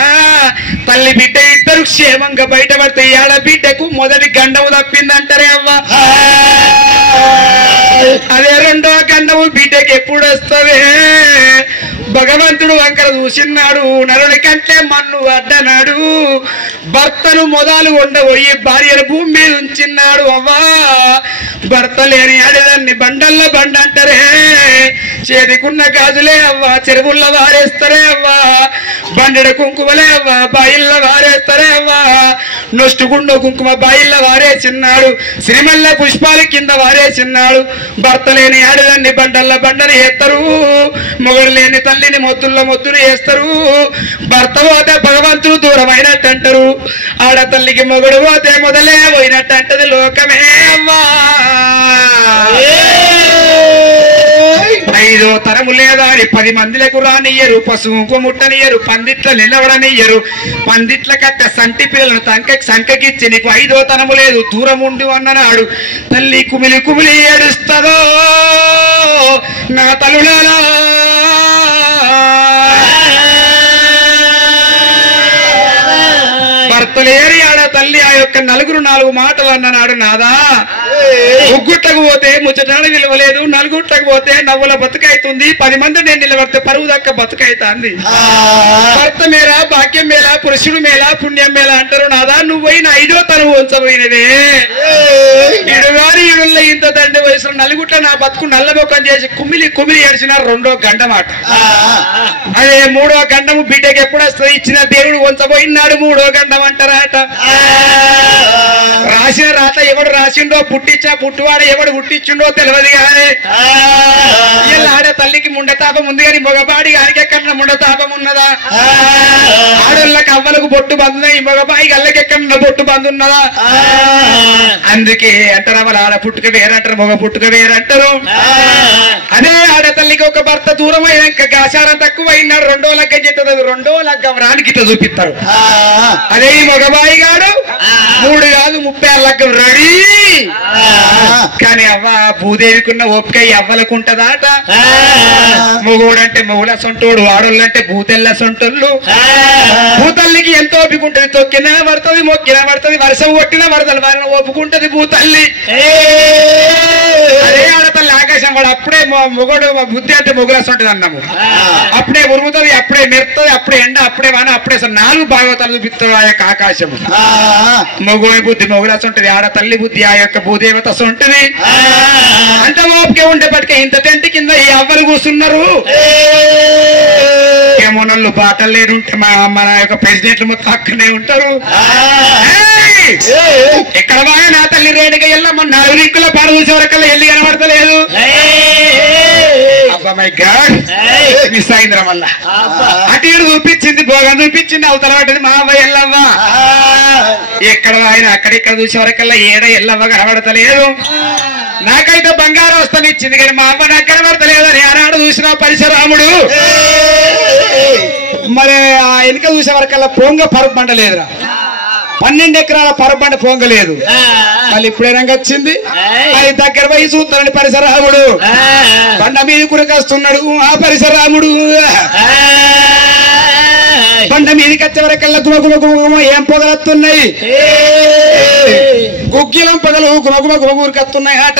తల్లి బిడ్డ ఇద్దరు క్షేమంగా బయటపడితే ఏళ్ళ బిడ్డకు మొదటి గండము తప్పిందంటారే అవ్వ అదే 2వ గండము బిడ్డకి ఎప్పుడు వస్తుంది భగవంతుడు వంకర చూసినాడు నరుడి కంటే మన్ను అడ్డనాడు భర్తను మొదలు ఉండబోయి భార్యను భూమి మీద ఉంచిన్నాడు అవ్వా భర్త లేని ఆడదాన్ని బండల్ల బండ అంటారే చేతికున్న గాజులే అవ్వా చెరువుల్లో వారేస్తారే అవ్వా బండెడ కుంకుమలే అవ్వా బాయిల్లో వారేస్తారే అవ్వా నొష్టుగుండో కుంకుమ బాయిల్లో వారేసిన్నాడు సిరిమల్ల పుష్పాల కింద వారేసిన్నాడు భర్త లేని ఆడదాన్ని బండల్ల బండని వేస్తారు మొగడు లేని తల్లిని మొద్దుల్లో మొద్దును వేస్తారు భర్త పోతే భగవంతుడు దూరమైనట్టు అంటారు ఆడ తల్లికి మొగడు పోతే మొదలే పోయినట్టు అంటది లోకమే అవ్వా 5వ తరము లేదా అని 10 మందిలకు రానియ్యరు పసుపు ముట్టనియ్యరు పందిట్ల నిలవడనియ్యరు పందిట్ల కట్ట సంటి పిల్లలను సంకకిచ్చి నీకు 5వ తరము లేదు దూరం ఉండి అన్ననాడు తల్లి కుమిలి కుమిలి ఏడుస్తుందో నా తల్లులారా భర్తలేరి ఆడ తల్లి ఆ యొక్క 4 మాటలు అన్ననాడు నాదా ముగ్గుట్లకు పోతే ముచ్చటాడు నిలవలేదు 4 గుట్లకు పోతే నవ్వుల బతుకైతుంది 10 మంది నేను నిలబడితే పరువు దక్క బతుకైతుంది భర్త మేలా భాగ్యం మేలా పురుషుడు మేలా పుణ్యం మేలా అంటారు నాదా నువ్వు పోయిన 5వ తరము ఉంచబోయినవే ఇడుగాని ఇడుల్లో ఇంత దండ వయసులో 4 గుట్ల నా బతుకు నల్లబొక్కం చేసి కుమిలి కుమిలి ఏడ్చిన 2వ గంట మాట అదే 3వ గంటము బిడ్డకి ఎప్పుడు వస్తుంది ఇచ్చిన దేవుడు ఉంచబోయినాడు 3వ గంటం అంటారట రాసిన రాత ఎవడు రాసిండో పుట్టించా పుట్టువాడు ఎవడు పుట్టించిండో తెలియదు కానీ ఆడ తల్లికి ముండతాపం ఉంది కానీ మగబాడి గారికెక్కడన్నా ముండతాపం ఉన్నదా ఆడోళ్ళకి అవ్వలకు బొట్టు బందున్నాయి మగబాయికి అల్లకెక్కడన్నా బొట్టు బందున్నదా అందుకే అంటారా వాళ్ళ ఆడ పుట్టుక వేరంటారు మగ పుట్టుక వేరంటారు అదే ఆడ తల్లికి ఒక భర్త దూరం అయినాక ఆచారం తక్కువ అయినాడు 2వ లగ్గం చెప్తుంది 2వ లగ్గం రానికి ఇట్లా చూపిస్తారు అదే ఈ మగబాయి గాడు 3 కాదు 36 లగ్గం రెడీ కానీ అవ్వ భూదేవికున్న ఓపిక అవ్వలకు ఉంటదాట మొగోడంటే మొగుల సొంటోడు ఆడోళ్ళంటే భూతెల్ల సొంటోళ్ళు భూతల్లికి ఎంతో ఓపిక ఉంటది తొక్కినా పడుతుంది మొక్కినా పడుతుంది వర్షం కొట్టినా వరదలు వారిని ఓపుకుంటది భూతల్లి అదే ఆడతల్లి ఆకాశం వాడు అప్పుడే మొగోడు బుద్ధి అంటే మొగులస్ ఉంటది అన్నాము అప్పుడే ఉరుముతుంది అప్పుడే మెరుతుంది అప్పుడే ఎండ అప్పుడే వాన అప్పుడే 4 భాగవతాలు చూపిస్తుంది ఆ యొక్క ఆకాశము మొగోని బుద్ధి మొగులస్ ఉంటది ఆడతల్లి బుద్ధి ఆ యొక్క భూదేవత ఉంటది అంత ఓపిక ఉండేపటికే ఇంత టెంట్ కింద ఈ అవ్వలు కూర్చున్నారు ఏమోనోళ్ళు బాటలు లేనుంటే మన యొక్క ప్రెసిడెంట్లు మొత్తం అక్కడనే ఉంటారు ఎక్కడ బాగా నా తల్లి రేణుగా వెళ్ళామో 4 దిక్కుల పాడు చూసే వరకల్లా వెళ్ళి కనబడతలేదు అబ్బా మై గాడ్ మిస్ అయిందిరా మళ్ళా అటు ఇటు చూపించింది భోగం చూపించింది అవతల పడ్డది మా అవ్వ ఎల్లవ్వ ఎక్కడ ఆయన అక్కడిక్కడ చూసే వరకల్లా ఏడ ఎల్లవ్వ కనబడతలేదు నాకైతే బంగారం వస్తాను ఇచ్చింది కానీ మా అమ్మ నాకు కనబడతలేదు అని ఆనాడు చూసిన పరశురాముడు మరి ఆ వెనుక చూసే వరకల్లా పొంగ పరుపు బండ లేదురా 12 ఎకరాల పరబండ పొంగలేదు మళ్ళీ ఇప్పుడేనా వచ్చింది అది దగ్గర పోయి చూస్తానని పరశురాముడు బండ మీద కురకొస్తున్నాడు ఆ పరశురాముడు బండ మీదకి వచ్చే వరకల్లా గుమ గుమ గుమ ఏం పొగలొస్తున్నాయి గుగ్గిలం పొగలు గుమ గుమ గుమ ఊరికొస్తున్నాయి ఆట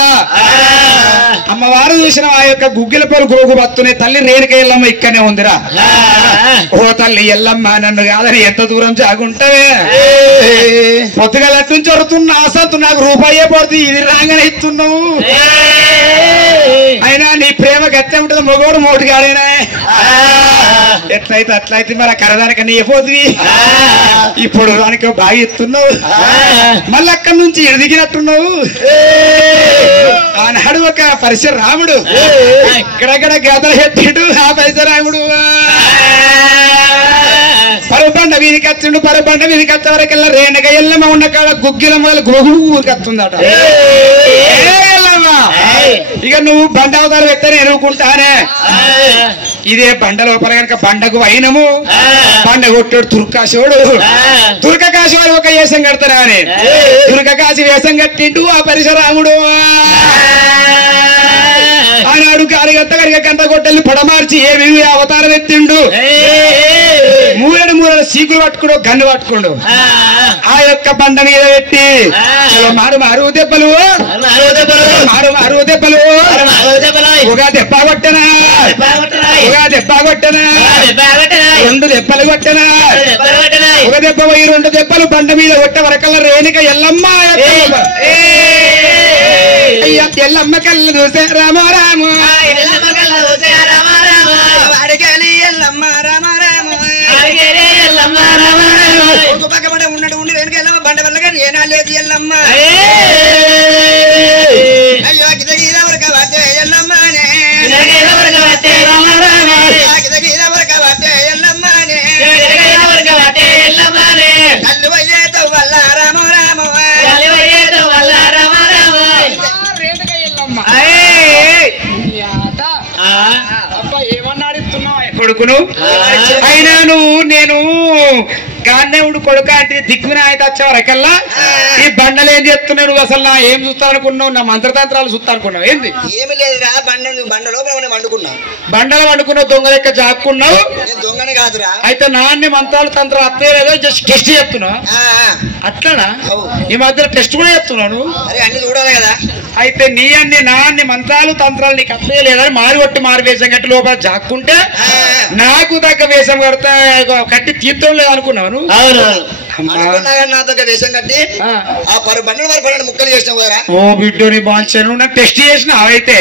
అమ్మవారు చూసిన ఆ యొక్క గుగ్గిల పొగలు గుమ వస్తున్నాయి తల్లి రేణుక ఎల్లమ్మ ఇక్కడనే ఉందిరా ఓ తల్లి ఎల్లమ్మ నన్ను కాదని ఎంత దూరం జాగుంటావే పొద్దుగలట్టు నుంచి వరుతున్న ఆసంతు నాకు రూపాయే పడుతుంది ఇది రాగానే ఇస్తున్నావు నాయన నీ ప్రేమ గట్టే ఉంటుంది మొగోడు మోటుగాడేనా ఎట్లయితే అట్లయితే మరి కరదానిక నీ పోతుంది ఇప్పుడు దానికి బాగా ఇస్తున్నావు మళ్ళీ అక్కడి నుంచి ఎదిగినట్టున్నావు ఆనాడు ఒక పరశురాముడు ఇక్కడక్కడ గదలు ఎత్తిండు ఆ పరశురాముడు పరబండ వీధికి వచ్చిండు పరబండ వీధికి వచ్చే వరకల్లా రేణుక ఎల్లమ్మ ఉన్న కాడ గుగ్గిల మొదలు గోగుడు ఊరికి వస్తుందట ఇక నువ్వు బండ అవతారం ఎత్తని ఎనుకుంటానే ఇదే బండ లోపల కనుక బండకు అయినము బండ కొట్టాడు తుర్కాశోడు తుర్కాశోడు ఒక వేషం కడతారా అని తుర్కాశి వేషం కట్టిండు ఆ పరశురాముడు ఆనాడు కారిగంట కనుక గంట కొట్టెల్లి పడమార్చి ఏమి అవతారం ఎత్తిండు మూరడు సీకులు పట్టుకుడు గన్ను పట్టుకుండు ఆ యొక్క బండ మీద పెట్టి మారు మారు దెబ్బలు మారు దెబ్బలు ఒక దెబ్బ కొట్టనా ఒక దెబ్బ కొట్టనా రెండు దెబ్బలు కొట్టనా ఒక దెబ్బ పోయి రెండు దెబ్బలు బండ మీద కొట్ట వరకల్లా రేణుక ఎల్లమ్మ ఎల్లమ్మ కళ్ళు చూసే రామారాము అడిగేలి ఎల్లమ్మ రామారాము పక్కన ఉన్నట్టు ఉండి వెనుక ఎల్లమ్మ బండ వల్ల కానీ ఏనా లేదు ఎల్లమ్మ అయ్యో గిదగీద వరక వద్దే ఎల్లమ్మనే గిదగీద వరక వద్దే ఎల్లమ్మనే కళ్ళు అయ్యేతో వల్ల రామ రామ కొడుకును అయినాను నేను గాంధేవుడు కొడుక అంటే దిక్కున అయితే వచ్చే వరకల్లా ఈ బండలు ఏం చేస్తున్నావు అసలు నా ఏం చూస్తా అనుకున్నావు నా మంత్రతంత్రాలు చూస్తా అనుకున్నావు ఏంది ఏమి లేదురా బండ లోపల వండుకున్నావు బండలు వండుకున్నావు దొంగ లెక్క జాక్కున్నావు దొంగని కాదురా అయితే నాన్ని మంత్రాలు తంత్రాలు అత్తే లేదో జస్ట్ టెస్ట్ చేస్తున్నావు అట్లనా ఈ మధ్య టెస్ట్ కూడా చేస్తున్నావు అన్ని చూడాలి కదా అయితే నీ అన్ని నా అన్ని మంత్రాలు తంత్రాలు నీకు అత్తే లేదని మారు వేషం కట్టి లోపల జాక్కుంటే నాకు తగ్గ వేషం కడితే కట్టి తీర్థం లేదు అనుకున్నావు నాతో వేషం కట్టి ఆ బండ్ల వారి 12 ముక్కలు చేసిన పోరా ఓ బిడ్డోని బాంచాను నాకు టెస్ట్ చేసిన అయితే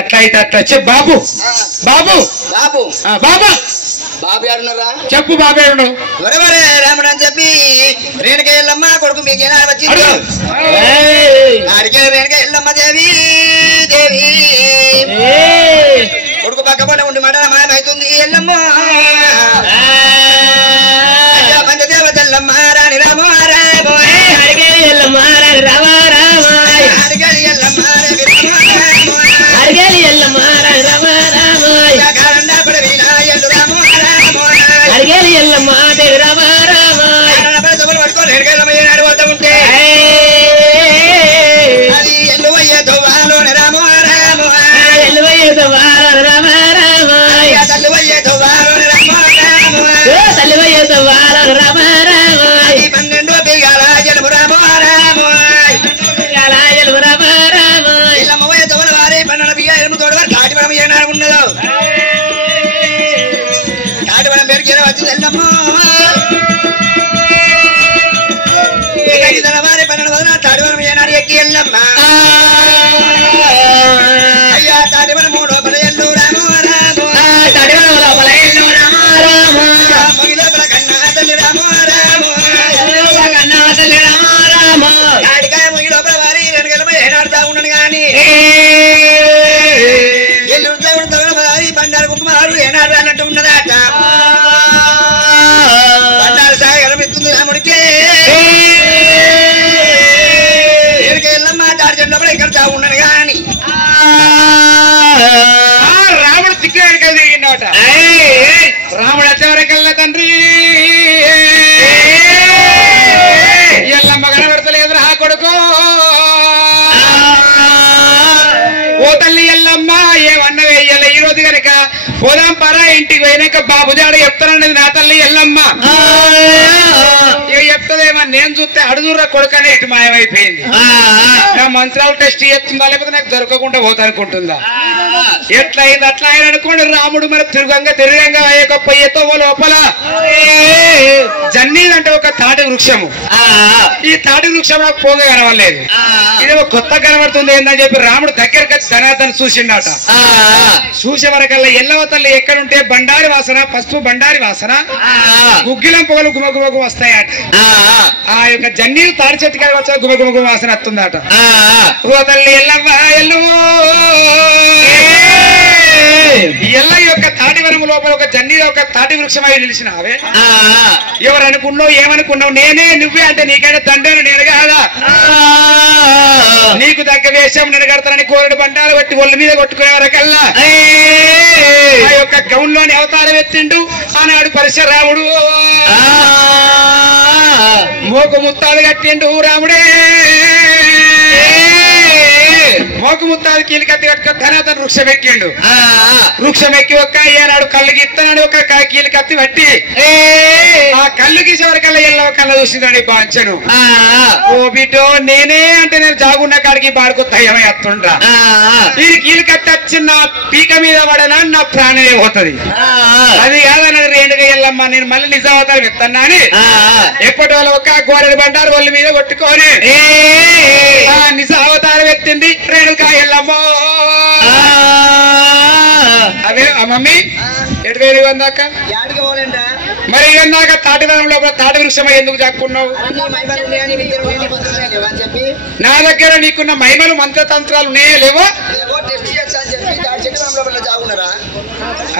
అట్లా అయితే అట్లా చెప్పు బాబు బాబు బాబు బాబా బాబు ఎవరున్నారా చెప్పు బాబు ఎవరు వరవరే రాముడు అని చెప్పి రేణుక ఎల్లమ్మ కొడుకు మీకేనా వచ్చింది ఆడికే రేణుక ఎల్లమ్మ దేవి దేవి కొడుకు పక్కపడ ఉండి మాట మాయమైతుంది ఎల్లమ్మ పంచదేవతల్లమ్మ రాణి రామ రామ అడిగేది ఎల్లమ్మ రాణి రామ రామ అడిగేది ఎల్లమ్మ అడిగేది ఎల్లమ్మ రాణి రామ రామ ఎల్లు రామ రామ అడిగేది ఎల్లమ్మ దేవి రామ రామ పట్టుకొని రేణుకెళ్ళమ్మ ఏనాడు పోతా ఉంటే అది ఎల్లు అయ్యేదో వాలోని రామ రామ ఎల్లు అయ్యేదో వాలోని రామ రామ తల్లు అయ్యేదో వాలోని రామ రామ తల్లి అయ్యేదో వాలోని రామ రామ 12 బిగాల జలుబు రామ రామ జలుబు రామ రామ ఎల్లమ్మ పోయేదో వారి 12 బిగాల జలుబు తోడు తాటి మనం ఏనాడు ఉన్నదో తాటి మనం పేరుకి ఎలా వచ్చింది ఎల్లమ్మ వారి 12 వదన తాటి మనం ఏనాడు ఎక్కి ఎల్లమ్మ అయ్యా తాటి మనం లోపల ఎల్లు రామ రామ తాటి మనం లోపల ఎల్లు రామ రామ లోపల కన్నా తల్లి రామ రామ కన్నా తల్లి రామ రామ తాటికాయ ముగి లోపల వారి వెనకలమ ఏనాడుతా ఉన్నాను గాని ఎల్లు వారి బండారు కుమారు ఏనాడు అన్నట్టు ఉన్నదట బండారు సాయి కనిపిస్తుంది రాముడికి ఎల్లమ్మ తాటి చెట్టు లోపల ఇక్కడ ఉన్నాను గాని రాముడు దిక్కు తిరిగిందట రాముడు వచ్చేవరకల్లా తండ్రి ఎల్లమ్మ కనబడతలేదు రా కొడుకు ఓ తల్లి ఎల్లమ్మ ఏమన్నవే ఈ రోజు కనుక పోదాం పరా ఇంటికి పోయినాక బాబుజాడ చెప్తానన్నది నా తల్లి ఎల్లమ్మ. ఇక చెప్తదేమో నేను చూస్తే అడుగుర్ర కొడుకనే ఇటు మాయమైపోయింది. నా మంత్రాలు టెస్ట్ చేస్తుందా లేకపోతే నాకు దొరకకుండా పోతానుకుంటుందా? ఎట్లయింది అట్లా ఆయన అనుకోండి. రాముడు మరి తిరుగంగా అయ్యక పొయ్యతో లోపల జన్నీదంటే ఒక తాటి వృక్షము. ఈ తాటి వృక్షం నాకు పోగా కనవలేదు. ఇది ఒక కొత్త కనబడుతుంది ఏందని చెప్పి రాముడు దగ్గరికి వచ్చి ధనాథను చూసిండట. చూసే వరకల్లా ఎల్లవ తల్లి ఎక్కడుంటే బండారి వాసన, పసుపు బండారి వాసన, గుగ్గిలం పొగలు గుమగుమగు వస్తాయట. ఆ యొక్క జన్నీరు తాడి చెట్టుకాయ వచ్చా గుమగుమగు వాసన వస్తుందట. ఓ తల్లి ఎల్లవ్వ ఎల్లు ఎల్ల యొక్క తాటి వనము లోపల ఒక జన్నీరు ఒక తాటి వృక్షమై నిలిచినావే. ఎవరు అనుకున్నావు ఏమనుకున్నావు? నేనే నువ్వే అంటే నీకైనా తండ్రిని నేను కాదా? నీకు తగ్గ వేషం నేను కడతానని కోరడు బండాలు కొట్టి ఒళ్ళ మీద కొట్టుకునే వరకల్లా ఆ యొక్క గౌన్ లోని అవతారం ఎత్తిండు ఆనాడు పరశురాముడు. మోకు ముత్తాలు కట్టిండు రాముడే. మోకు ముత్తాలు కీలు కత్తి కట్టుకొని ధనాథన్ వృక్షం ఎక్కిండు. వృక్షం ఎక్కి ఒక్క ఏనాడు కళ్ళు గీస్తానని ఒక కీలు కత్తి పట్టి ఆ కళ్ళు గీసే వరకల్లా ఎల్లో కళ్ళ చూసిందని బాంచను. ఓ బిడ్డో నేనే అంటే నేను జాగున్న కాడికి బాడుకొత్తయ్యమై వస్తుండ్రా. ఈ కీలు కత్తి వచ్చిన పీక మీద పడనా నా ప్రాణమే పోతుంది. అది కాదన్నది రేణుగా ఎల్లమ్మ నేను మళ్ళీ నిజావతారం ఇస్తాను అని ఎప్పటి వాళ్ళ ఒక్క గోడలు బండారు వాళ్ళ మీద కొట్టుకొని నిజావతారం ఎత్తింది రేణుకా ఎల్లమ్మ. అదే మమ్మీ ఎటు వేరు ఇవ్వందాక మరి ఇవ్వందాక తాటి వనం లోపల తాటి వృక్షమై ఎందుకు చెప్పుకున్నావు? నా దగ్గర నీకున్న మహిమలు మంత్రతంత్రాలు నే లేవో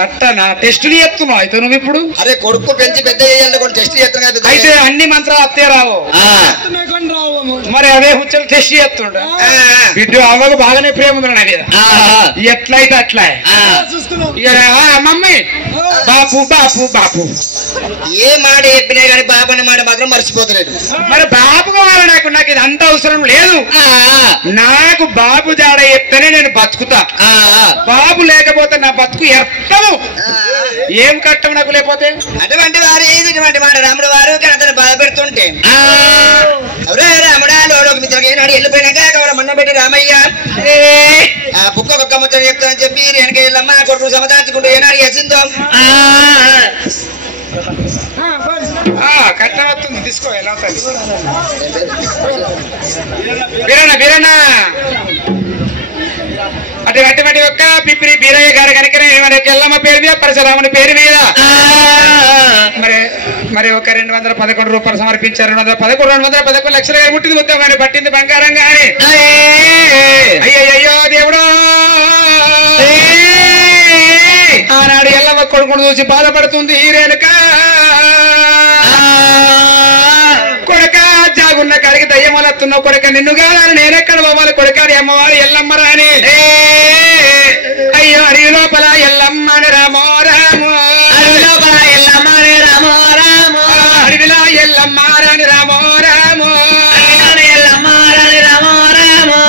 అట్టనా టెస్టులు చేస్తున్నావు అయితే నువ్వు ఇప్పుడు? అరే కొడుకు పెంచి పెద్ద టెస్ట్ చేస్తున్నా అయితే అన్ని మంత్రాలు అత్తే రావు మరి అవే హుచ్చలు టెస్ట్ చేస్తుండ బిడ్డ అవ్వకు బాగానే ప్రేమ ఉంది నా మీద. ఎట్లయితే అట్లా మమ్మీ బాపు బాపు బాపు ఏ మాట చెప్పినా కానీ బాబు అనే మాట మాత్రం మర్చిపోతలేదు. మరి బాబు కావాలి నాకు ఇది అంత అవసరం లేదు. నాకు బాబు జాడ చెప్తేనే నేను బతుకుతా. బాబు లేకపోతే నా బతుకు ఎత్తము. ఏం కట్టం నాకు లేకపోతే? అటువంటి వారు ఇటువంటి మాట రాముడు వారు కనతను బాధ పెడుతుంటే రాముడా లోకి మిత్రులు ఏనాడు వెళ్ళిపోయినాక కవడ మన్న పెట్టి రామయ్య ఆ బుక్క ఒక్క ముచ్చట చెప్తానని చెప్పి వెనక వెళ్ళమ్మ కొడుకు సమదార్చుకుంటూ ఏనాడు చేసిందో కట్టం వస్తుంది తీసుకో. ఎలా అవుతుంది బిరణ బిరణ అటు అటు మటి ఒక్క పిప్పిరి బీరయ్య గారు కనుక ఎల్లమ్మ పేరు మీద పరశురాముని పేరు మీద మరి ఒక 211 రూపాయలు సమర్పించారు. 211 లక్షల పుట్టింది మొత్తం కానీ పట్టింది బంగారం గాని. అయ్యయ్యో దేవుడు ఆనాడు ఎల్లమ్మ కొడుకును చూసి బాధపడుతుంది రేణుక. కొడుక జాగున్న కాడికి దయ్యమలత్తున్నావు కొడుక నిన్ను కాదని నేనెక్కడ పోవాలి కొడుకాడి అమ్మవారు ఎల్లమ్మ రాని. అయ్యో అడవి లోపల ఎల్లమ్మని రామో రాము అడవిలో ఎల్లమ్మ రాని రామో రాము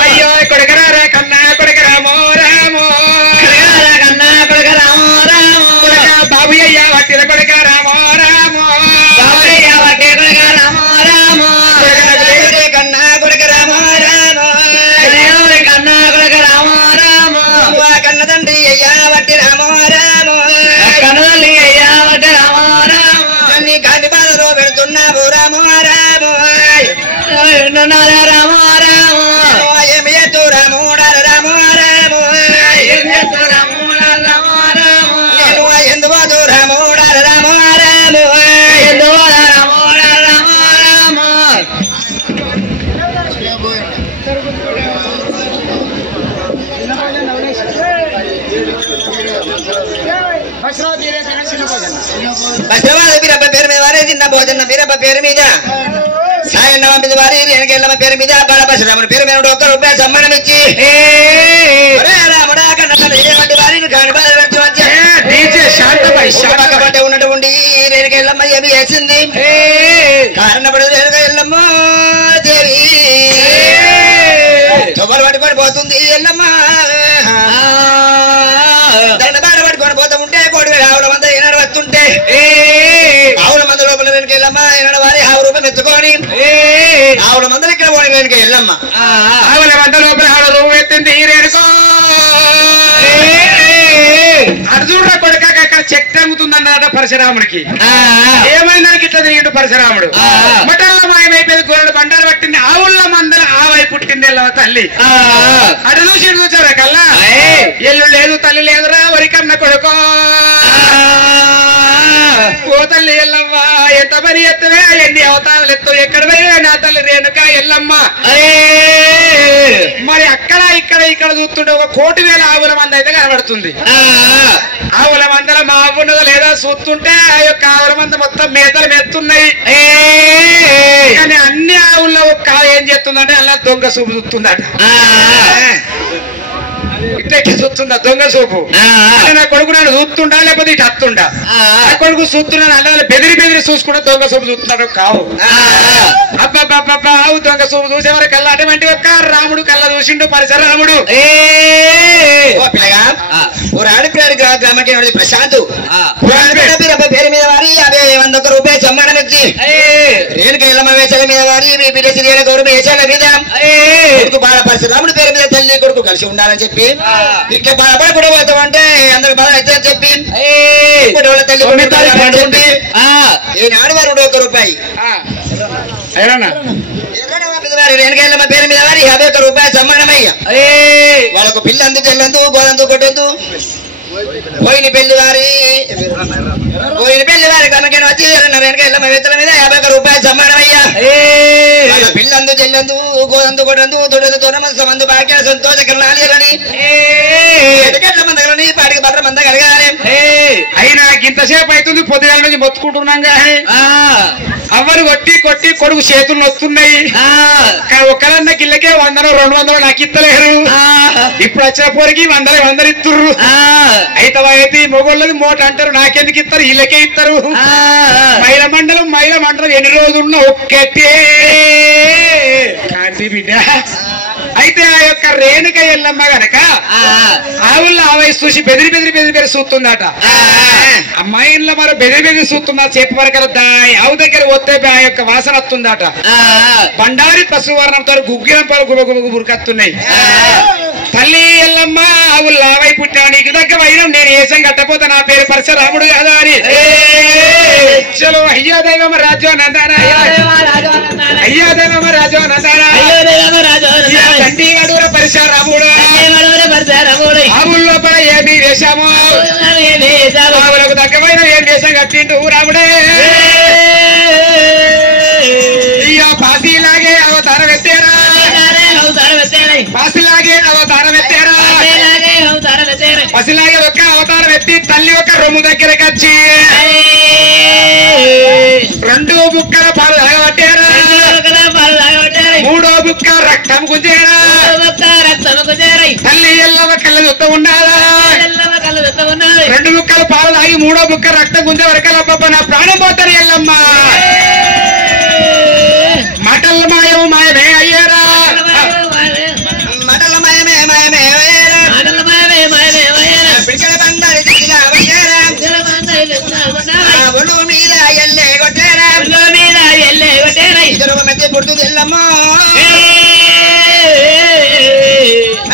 అయ్యో కొడుకరా కన్నా కొడుక రామో రాము బాబు అయ్యా వట్టిల కొడుక రామో రాము కన్నా కొడుక రామో రాము కన్న తండ్రి అయ్యా వట్టి రామో రాము అన్ని గాలి బాధలో పెడుతున్నావు రామో రాము ఏమి ఎత్తు రామోడ రామో రాము ఎందుకు రామోడ రామో రాము వీరప్ప పేరు మీద వారే చిన్న భోజన వీరప్ప పేరు మీద సాయన్న పంపిన వారి వెనకెళ్ళమ్మ పేరు మీద బాలపరశురాముని పేరు మీద 1 రూపాయి సమ్మానం ఇచ్చి రాముడా కన్నటువంటి వారిని శాంతపడ్డ ఉన్నటువంటి రేణుకెళ్ళమ్మ ఏమి చేసింది? కారణపడి రేణుకెళ్ళమ్మ దేవి తొమ్మలు పట్టుకొని పోతుంది ఎల్లమ్మ దండ బాడ పట్టుకొని పోతూ ఉంటే వస్తుంటే ఆవుల మంద లోపల వెనుక ఎల్లమ్మ ఈనాడు వారి ఆవు రూపం ఎత్తుకొని ఆవుల మందలు ఇక్కడ పోయి వెనుక ఎల్లమ్మ ఆవుల మంద లోపల ఆవిడ రూపం ఎత్తింది రేడుకో అర్జునుడు కొడుక అక్కడ చెక్ తగ్గుతుందన్నమాట పరశురాముడికి ఏమైందానికి ఇట్లా తిరిగిండు పరశురాముడు మటల్ల మాయమైపోయింది గొర్రెలు బండారు పట్టింది ఆవుల మందల ఆవై పుట్టింది ఎల్లవ తల్లి అటు చూసి ఇటు చూసారా కల్లా ఎల్లు లేదు తల్లి లేదురా వరికన్న కొడుకో ఓ తల్లి ఎల్లమ్మ ఎంత పని ఎత్తవే ఎన్ని అవతారాలు ఎత్తు ఎక్కడ పోయినా నా తల్లి రేణుక ఎల్లమ్మ మరి అక్కడ ఇక్కడ చూస్తుంటే 1,000,000 ఆవుల మంద అయితే కనబడుతుంది ఆవుల మందల మా ఉన్నదో లేదా చూస్తుంటే ఆ యొక్క ఆవుల మంద మొత్తం మేతలు మెత్తున్నాయి కానీ అన్ని ఆవుల్లో ఒక్క ఏం చేస్తుందంటే అలా దొంగ చూపు చూస్తుందట ఇట్లెక్కి చూస్తుందా దొంగ చూపు నా కొడుకు నాడు చూస్తుండా లేకపోతే ఇటు అత్తుండా ఆ కొడుకు చూస్తున్నాడు అలా బెదిరి చూసుకుంటా దొంగ చూపు చూస్తున్నాడు కావు అబ్బా ఆవు దొంగ చూపు చూసే వరకు కల్లా అటువంటి ఒక్క రాముడు కళ్ళ చూసిండు పరశురాముడు గ్రామకి ప్రశాంత్ పేరు మీద వారి 100 రూపాయలు సమ్మానం ఇచ్చి రేణుక ఎల్లమ్మ వేసాల మీద వారి గౌరవ వేసాల మీద కొడుకు బాల పరశురాముడు పేరు మీద తల్లి కొడుకు కలిసి ఉండాలని చెప్పి ఇక్కడ బాధపడి కూడా పోతామంటే అందరికి బాధ అయితే చెప్పి తల్లి చెప్పి ఈనాడు వారు 1 రూపాయి రేణుకెళ్ళమ్మ పేరు మీద వారి 51 రూపాయలు సమ్మానమయ్యా వాళ్ళకు పిల్ల అందు చెల్లందు గోదందు కొట్టద్దు పోయిన పెళ్లి వారి క్రమకేణ వచ్చి రేణుకెళ్ళమ్మ వేతల మీద 51 రూపాయలు సమ్మానమయ్యా వాళ్ళ పిల్లందు చెల్లందు గోదందు కొట్టందు తొడదు తొనమందు మందు బాగా సంతోషకరణాలని ఎటుకెట్ల మంద కలని పాటికి భద్ర మంద కలగాలి అయినా ఇంతసేపు అవుతుంది పొద్దుగాల నుంచి మొత్తుకుంటున్నాం కానీ అవ్వరు కొట్టి కొడుకు చేతులు వస్తున్నాయి ఒక్కరన్న గిల్లకే 100-200 నాకు ఇస్తలేరు ఇప్పుడు వచ్చిన పోరికి 100 ఇస్తుర్రు అయితే మొగోళ్ళది మోట అంటారు నాకెందుకు ఇస్తారు వీళ్ళకే ఇస్తారు మహిళ మండలం ఎన్ని రోజులున్నా ఒక్కటే కాంతి బిడ్డ అయితే ఆ యొక్క రేణుక ఎల్లమ్మ గనక ఆవుల్లో ఆ వయసు చూసి బెదిరి చూస్తుందట అమ్మాయి ఇంట్లో మరి బెదిరి చూస్తుందా చేప వరకల ఆవు దగ్గర వస్తే ఆ యొక్క వాసన వస్తుందట బండారి పశువర్ణంతో గుగ్గిరం పాలు గుబగుబగు బురికత్తున్నాయి తల్లి ఎల్లమ్మ ఆవుల్లో ఆవై పుట్టినా నీకు దగ్గర అయినా నేను ఏసం కట్టపోతే నా పేరు పరశురాముడు కదా అని చలో అయ్యా దైవమ రాజో నందాన అయ్యా దైవమ రాజో నందాన చండీగఢూర పరశురాముడు ఆవుల లోపల ఏమి వేశాము ఆవులకు దగ్గమైన ఏం వేషం కట్టిండు రాముడే ఇయ్యా పాసిలాగే అవతారం ఎత్తారా పాసిలాగే అవతారం ఎత్తారా పసిలాగే ఒక్క అవతారం ఎత్తి తల్లి ఒక రొమ్ము దగ్గరకు వచ్చి 2 బుక్కల పాలు తాగబట్టారా 3వ బుక్క రక్తం గుంజేరా తల్లి ఎల్లవ కళ్ళ చుట్టూ ఉండాలా 2 బుక్కలు పాలు తాగి 3వ బుక్క రక్తం గుంజే వరకల్లా నా ప్రాణం పోతారు ఎల్లమ్మ మటల్ మాయమే అయ్యారా మటల మాయమే ఒళ్ళు మీద ఎల్లే కొట్టారా ఇద్దరు మధ్య పుడుతు ఎల్లమ్మ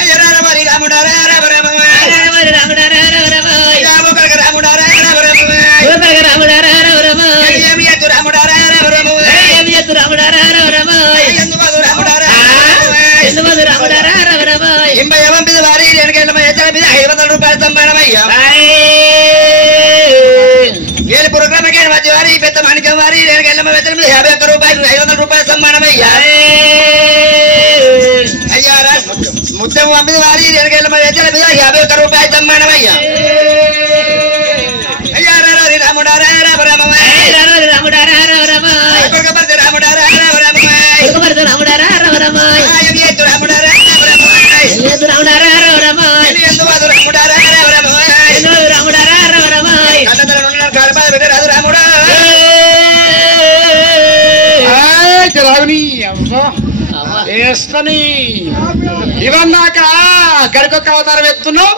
అయ్యరార మరి రాముడారా వారి రేణుకెళ్ళమ్మ ఎచ్చల మీద 500 రూపాయలు సమ్మానమయ్యా ఏలుపుర క్రమకేణ మధ్య వారి పెద్ద మాణిక్యం వారి రేణుకెళ్ళమ్మ ఎచ్చల మీద 51 రూపాయలు 500 రూపాయలు సమ్మానమయ్యా అయ్యారా ముత్తెం పంపిన వారి రేణుకెళ్ళమ్మ ఎచ్చల మీద 51 రూపాయలు సమ్మానమయ్యా అయ్యారా రాముడారా చేస్తని ఇవన్నాక గడికొక్క అవతారం ఎత్తున్నావు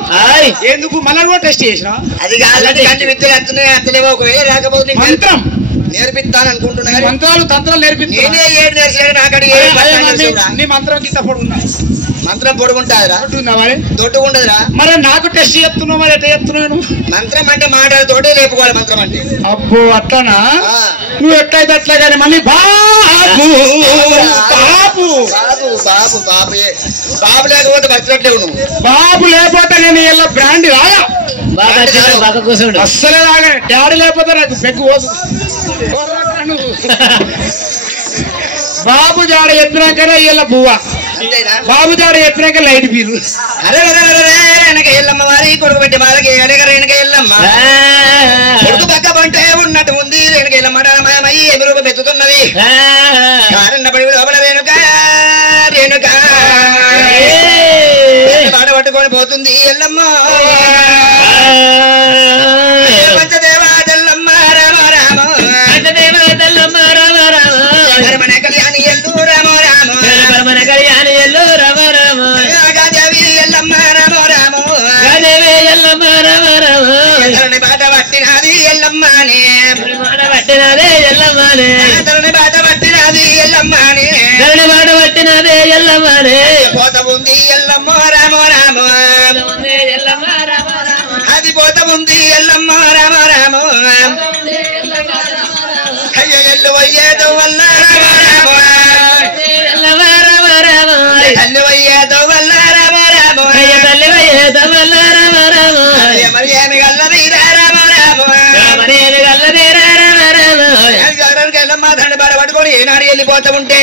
ఎందుకు మళ్ళీ కూడా టెస్ట్ చేసినా అది కాదంటే కంటి విద్యలు ఎత్తున్నాయి అత్తలేవో ఒకవేళ రాకపోతే మంత్రం నేర్పిస్తాను అనుకుంటున్నా కానీ మంత్రాలు తంత్రాలు నేర్పిస్తా నేనే ఏడు నేర్చలేదు నాకడి నీ మంత్రం కింద పొడుగున్నా మంత్రం పొడుగుంటాదిరా మరి దొడ్డుకుంటదిరా మరి నాకు టెస్ట్ చెప్తున్నావు మరి ఎట్లా చెప్తున్నాను మంత్రం అంటే మాటలతోటే లేపుకోవాలి మంత్రం అంటే అబ్బో అట్లనా ఆ. నువ్వు ఎట్లయితే అట్లా కానీ మళ్ళీ బాబు బాబు బాబు బాబు బాబు బాబు లేకపోతే బతినట్లేవు నువ్వు బాబు లేకపోతే నేను ఇలా బ్రాండ్ రాగా బాగా కూర్చోండు అస్సలే రాగా డాడీ లేకపోతే నాకు పెగ్గు పోదు బాబు జాడ ఎత్తినాకనే ఇలా బువ్వ అంతేనా బాబు జాడ ఎత్తినాక లైట్ బీరు అరే వెనక ఎల్లమ్మ వారి కొడుకు పెట్టి వాళ్ళకి వెనక వెనక ఎల్లమ్మ కొడుకు పక్క పంటే ఉన్నట్టు ఉంది వెనక ఎల్లమ్మ మాయమయ్యి ఎమి రూపం ఎత్తుతున్నది కారన్న పడి లోపల రేణుక రేణుక పాట పట్టుకొని పోతుంది ఎల్లమ్మ పంచదేవా తెల్లమ్మ రామ రామ మన కళ్యాణి ఎల్లు రామ రామ దేవి ఎల్లమ్మ రామ రామ తలని బాట పట్టినది ఎల్లమ్మనే తలని బాట పట్టినది ఎల్లమ్మనే పోత ఉంది ఎల్లమ్మ రామ రామ అది పోత ఉంది ఎల్లమ్మ రామ రామ అయ్య ఎల్లు అయ్యేదో వల్ల రామ రామ తల్లి అయ్యేదో వల్ల రామ రామ మరి ఏమి గల్లది రామ రామ ఎల్లమ్మ దండ బాట పట్టుకొని ఏనాడు వెళ్ళిపోతా ఉంటే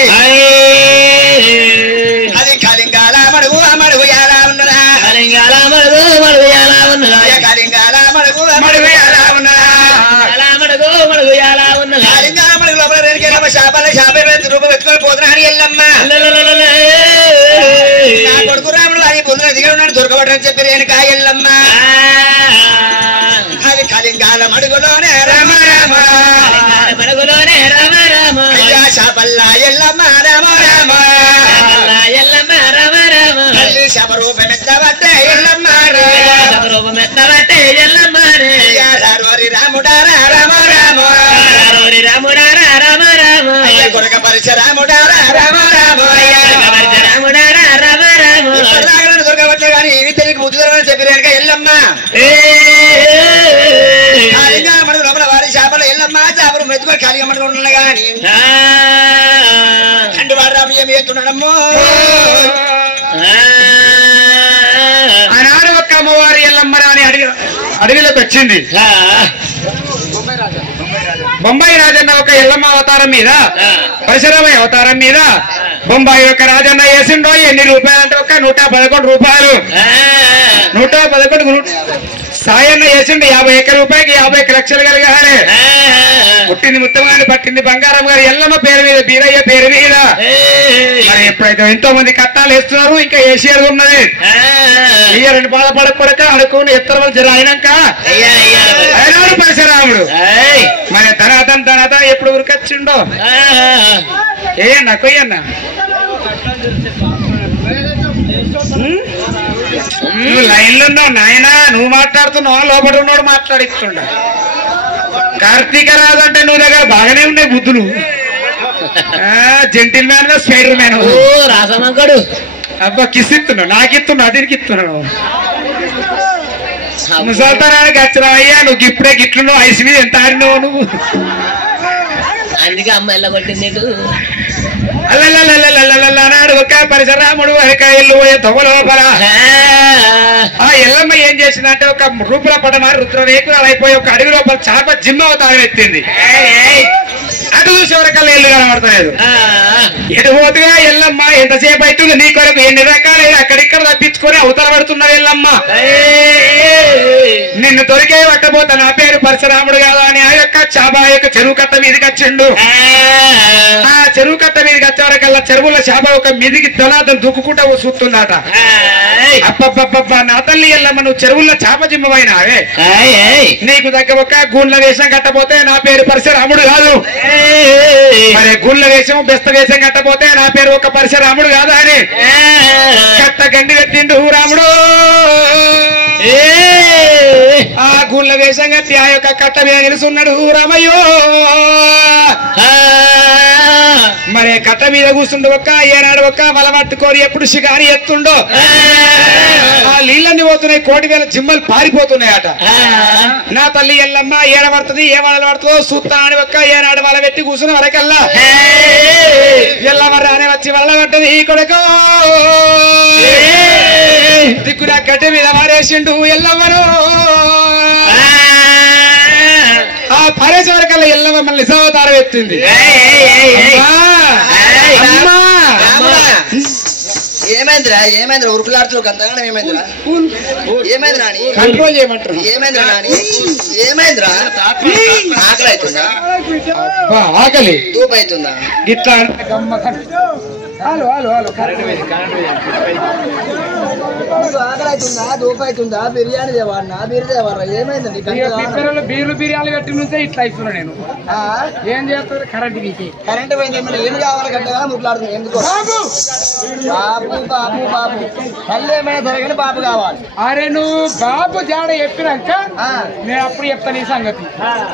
అది కలింగాల మడుగు ఆ మడుగు ఎలా ఉన్నదా కలింగాల మడుగు మడుగు ఎలా ఉన్నదా కలింగాల మడుగు లోపల రేణుకెళ్ళమ్మ శాప రూపం ఎత్తుకొని పోతున్నాడు ఎల్లమ్మ నా కొడుకు రాముడు అని పొందున దిగ ఉన్నాడు దొరకబడని చెప్పి రేణుక ఎల్లమ్మ అది కలింగాల మడుగులోనే రామ రామ అయ్యా శాపల్లా ఎల్లమ్మ రామ రామ తల్లి శాప రూపం ఎత్తబట్టే ఎల్లమ్మ అయ్యా రారి రాముడారా రామ రామ అయ్యా కొడుక పరిచ రాముడారా రామ రామ ఇప్పటిదాకా దొరకబట్టే కానీ ఇవి తిరిగి బుద్ధి దొరకని చెప్పి రేణుక ఎల్లమ్మ కాళింగా మడుగు లోపల వారి చేపలు ఎల్లమ్మ చేపలు మెత్తుకొని కాళింగా మడుగు ఉండ గాని అంటు వాడు రాము ఏమి ఎత్తున్నాడమ్మో ఆనాడు ఒక్క అమ్మవారి ఎల్లమ్మరా అని అడవిలోకి వచ్చింది బొంబాయి రాజన్న ఒక ఎల్లమ్మ అవతారం మీద పరశురామయ్య అవతారం మీద బొంబాయి యొక్క రాజన్న వేసిండో ఎన్ని రూపాయలు అంటే ఒక 111 రూపాయలు 111 సాయన్న వేసిండు 51 రూపాయలకి 51 లక్షలు కలిగానే పుట్టింది ముత్తమాని పట్టింది బంగారం గారు ఎల్లమ్మ పేరు మీద బీరయ్య పేరు మీద మరి ఎప్పుడైతే ఎంతో మంది కట్టాలు వేస్తున్నారు ఇంకా ఏషియర్ ఉన్నది ఇయ్యరండి బాధపడక అడుక్కుని ఎత్తర జర అయినాక అయినాడు పరశురాముడు మరి ధనాథన్ ఎప్పుడు ఉరికొచ్చిండో ఏయన్నా కొయ్యన్నా నువ్వు లైన్ లో ఉన్నావు నాయనా నువ్వు మాట్లాడుతున్నావు లోపల ఉన్నాడు మాట్లాడిస్తుండ కార్తీక రాజు అంటే నువ్వు దగ్గర బాగానే ఉన్నాయి బుద్ధులు జెంటిల్ మ్యాన్ స్పైడర్ మ్యాన్ రాసమంకడు అబ్బా కిస్ ఇస్తున్నావు నాకు ఇస్తున్నావు అదికి ఇస్తున్నావు ముసల్తానానికి వచ్చినా అయ్యా నువ్వు ఇప్పుడే గిట్లున్నావు ఐస్ మీద ఎంత ఆడినావు నువ్వు అందుకే అమ్మ ఎల్లగొట్టింది అల్లనాడు ఒక పరశురాముడు అరకాయలు పోయే తొగ లోపల ఆ ఎల్లమ్మ ఏం చేసిందంటే ఒక రూపుల పడమారి రుద్రరేకులు అయిపోయి ఒక అడవి లోపల చాప జిమ్మ అవతారం ఎత్తింది అటు చూసి ఎవరికల్లా ఇల్లు కనబడతలేదు ఎటు పోతుగా ఎల్లమ్మ ఎంతసేపు అవుతుంది నీ కొరకు ఎన్ని రకాలైన అక్కడిక్కడ తప్పించుకొని అవతల పడుతున్నారు ఎల్లమ్మ నిన్ను తొలికే పట్టబోతా నా పేరు పరశురాముడు కాదా అని ఆ యొక్క చాబా యొక్క చెరువు కట్ట మీదకి వచ్చిండు. ఆ చెరువు కట్ట మీదకి వచ్చేవరకల్లా చెరువుల చాబా ఒక మీదికి తొలాదం దుక్కుకుంటా చూస్తుందట. అప్పబ్బబ్బబ్బా నా తల్లి ఎల్లమ్మ నువ్వు చెరువుల్లో చాప జిమ్మవైనావే, నీకు దగ్గర ఒక గూండ్ల వేషం కట్టపోతే నా పేరు పరశురాముడు కాదు, మరి గూండ్ల వేషం బెస్త వేషం కట్టపోతే నా పేరు ఒక పరశురాముడు కాదా అని కట్ట గండి పెట్టిండు రాముడు. ఆ గుళ్ళ వేషం కట్టి ఆ యొక్క కట్ట మీద నిలుస్తున్నాడు రామయ్యో. మరి కట్ట మీద కూర్చుండు ఒక్క ఏనాడు ఒక్క వల పట్టుకొని ఎప్పుడు షికారి ఎత్తుండో ఆ నీళ్ళన్ని పోతున్నాయి, 1,000,000 జిమ్మలు పారిపోతున్నాయట. నా తల్లి ఎల్లమ్మ ఏడబడుతుంది ఏ వలలు పడుతుందో చూస్తానని ఒక్క ఏనాడు వల పెట్టి కూర్చుని వరకల్లా ఎల్లమ్మ రానే వచ్చి వల్ల పట్టది ఈ కొడుకు దిక్కున గడ్డ మీద వారేసిండు ఎల్లమ్మను. ఆ పరేసే వరకల్లా ఎల్లమ్మ మళ్ళీ నిజావతారం ఎత్తింది. ఏమైందిరా ఏమైందిరా ఉరుకులాడుతూ అంతగానే ఏమైందిరా ఏమైందిరా అని కంట్రోల్ చేయమంటారు. ఏమైందిరా నాని ఏమైందిరా ఆకలి అవుతుందా ఆకలి తూపు అవుతుందా ఇట్లా ఆకలి అవుతుందా దూపు అవుతుందా బిర్యానీ దేవాలన్నా బీరు దేవాలరా ఏమైందండి బీర్లు బిర్యానీ పెట్టి నుంచే ఇట్లా అవుతున్నా నేను ఏం చేస్తారు కరెంట్ వీకి కరెంట్ పోయింది ఏమి కావాలి గడ్డగా ముట్లాడుతుంది ఎందుకో బాబు బాబు బాబు తల్లి ఏమైనా జరగని బాబు కావాలి. అరే నువ్వు బాబు జాడ చెప్పినాక నేను అప్పుడు చెప్తాను ఈ సంగతి.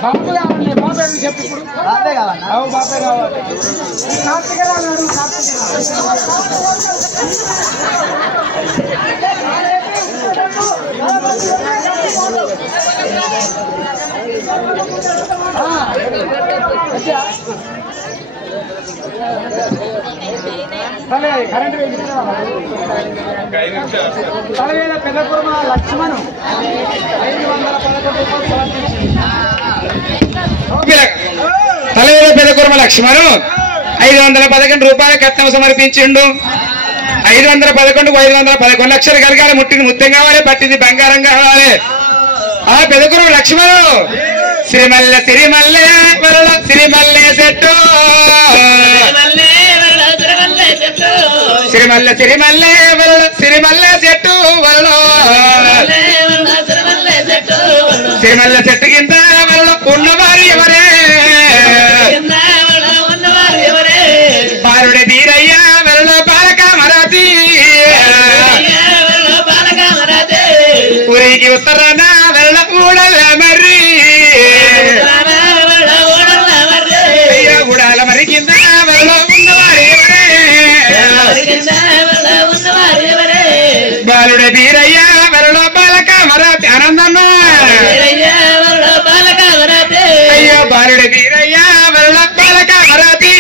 బాబు కావాలి బాబు చెప్పు ఇప్పుడు బాబే కావాలి బాబే కావాలి. కరెంట్ తలవేల పెద్దకుర్మ లక్ష్మణు 511 తలవేల పెద్దకుర్మ లక్ష్మణు 511 రూపాయల కట్నం సమర్పించిండు. 511 511 లక్షలు కలగాలి, ముట్టింది ముత్యం కావాలి, పట్టింది బంగారం కావాలి. ఆ పెదకురు లక్ష్మణు సిరిమల్లె సిరిమల్లె వరల సిరిమల్లె చెట్టు సిరిమల్లె సిరిమల్లె వరల సిరిమల్లె చెట్టు వరల సిరిమల్లె చెట్టు కింద వరల ఉన్నవారు ఎవరే బాలుడే వీరయ్య వరల బాలక మరాఠీ ఊరికి ఉత్తరాన వెళ్ళ ఊడల మర్రి ఊడాల మరి కింద వెళ్ళ ఉన్నవారు బాలుడే వీరయ్య వెళ్ళ బాలక మరాఠీ ఆనందమ్మ అయ్యో బాలుడే వీరయ్య వెళ్ళ బాలక మరాఠీ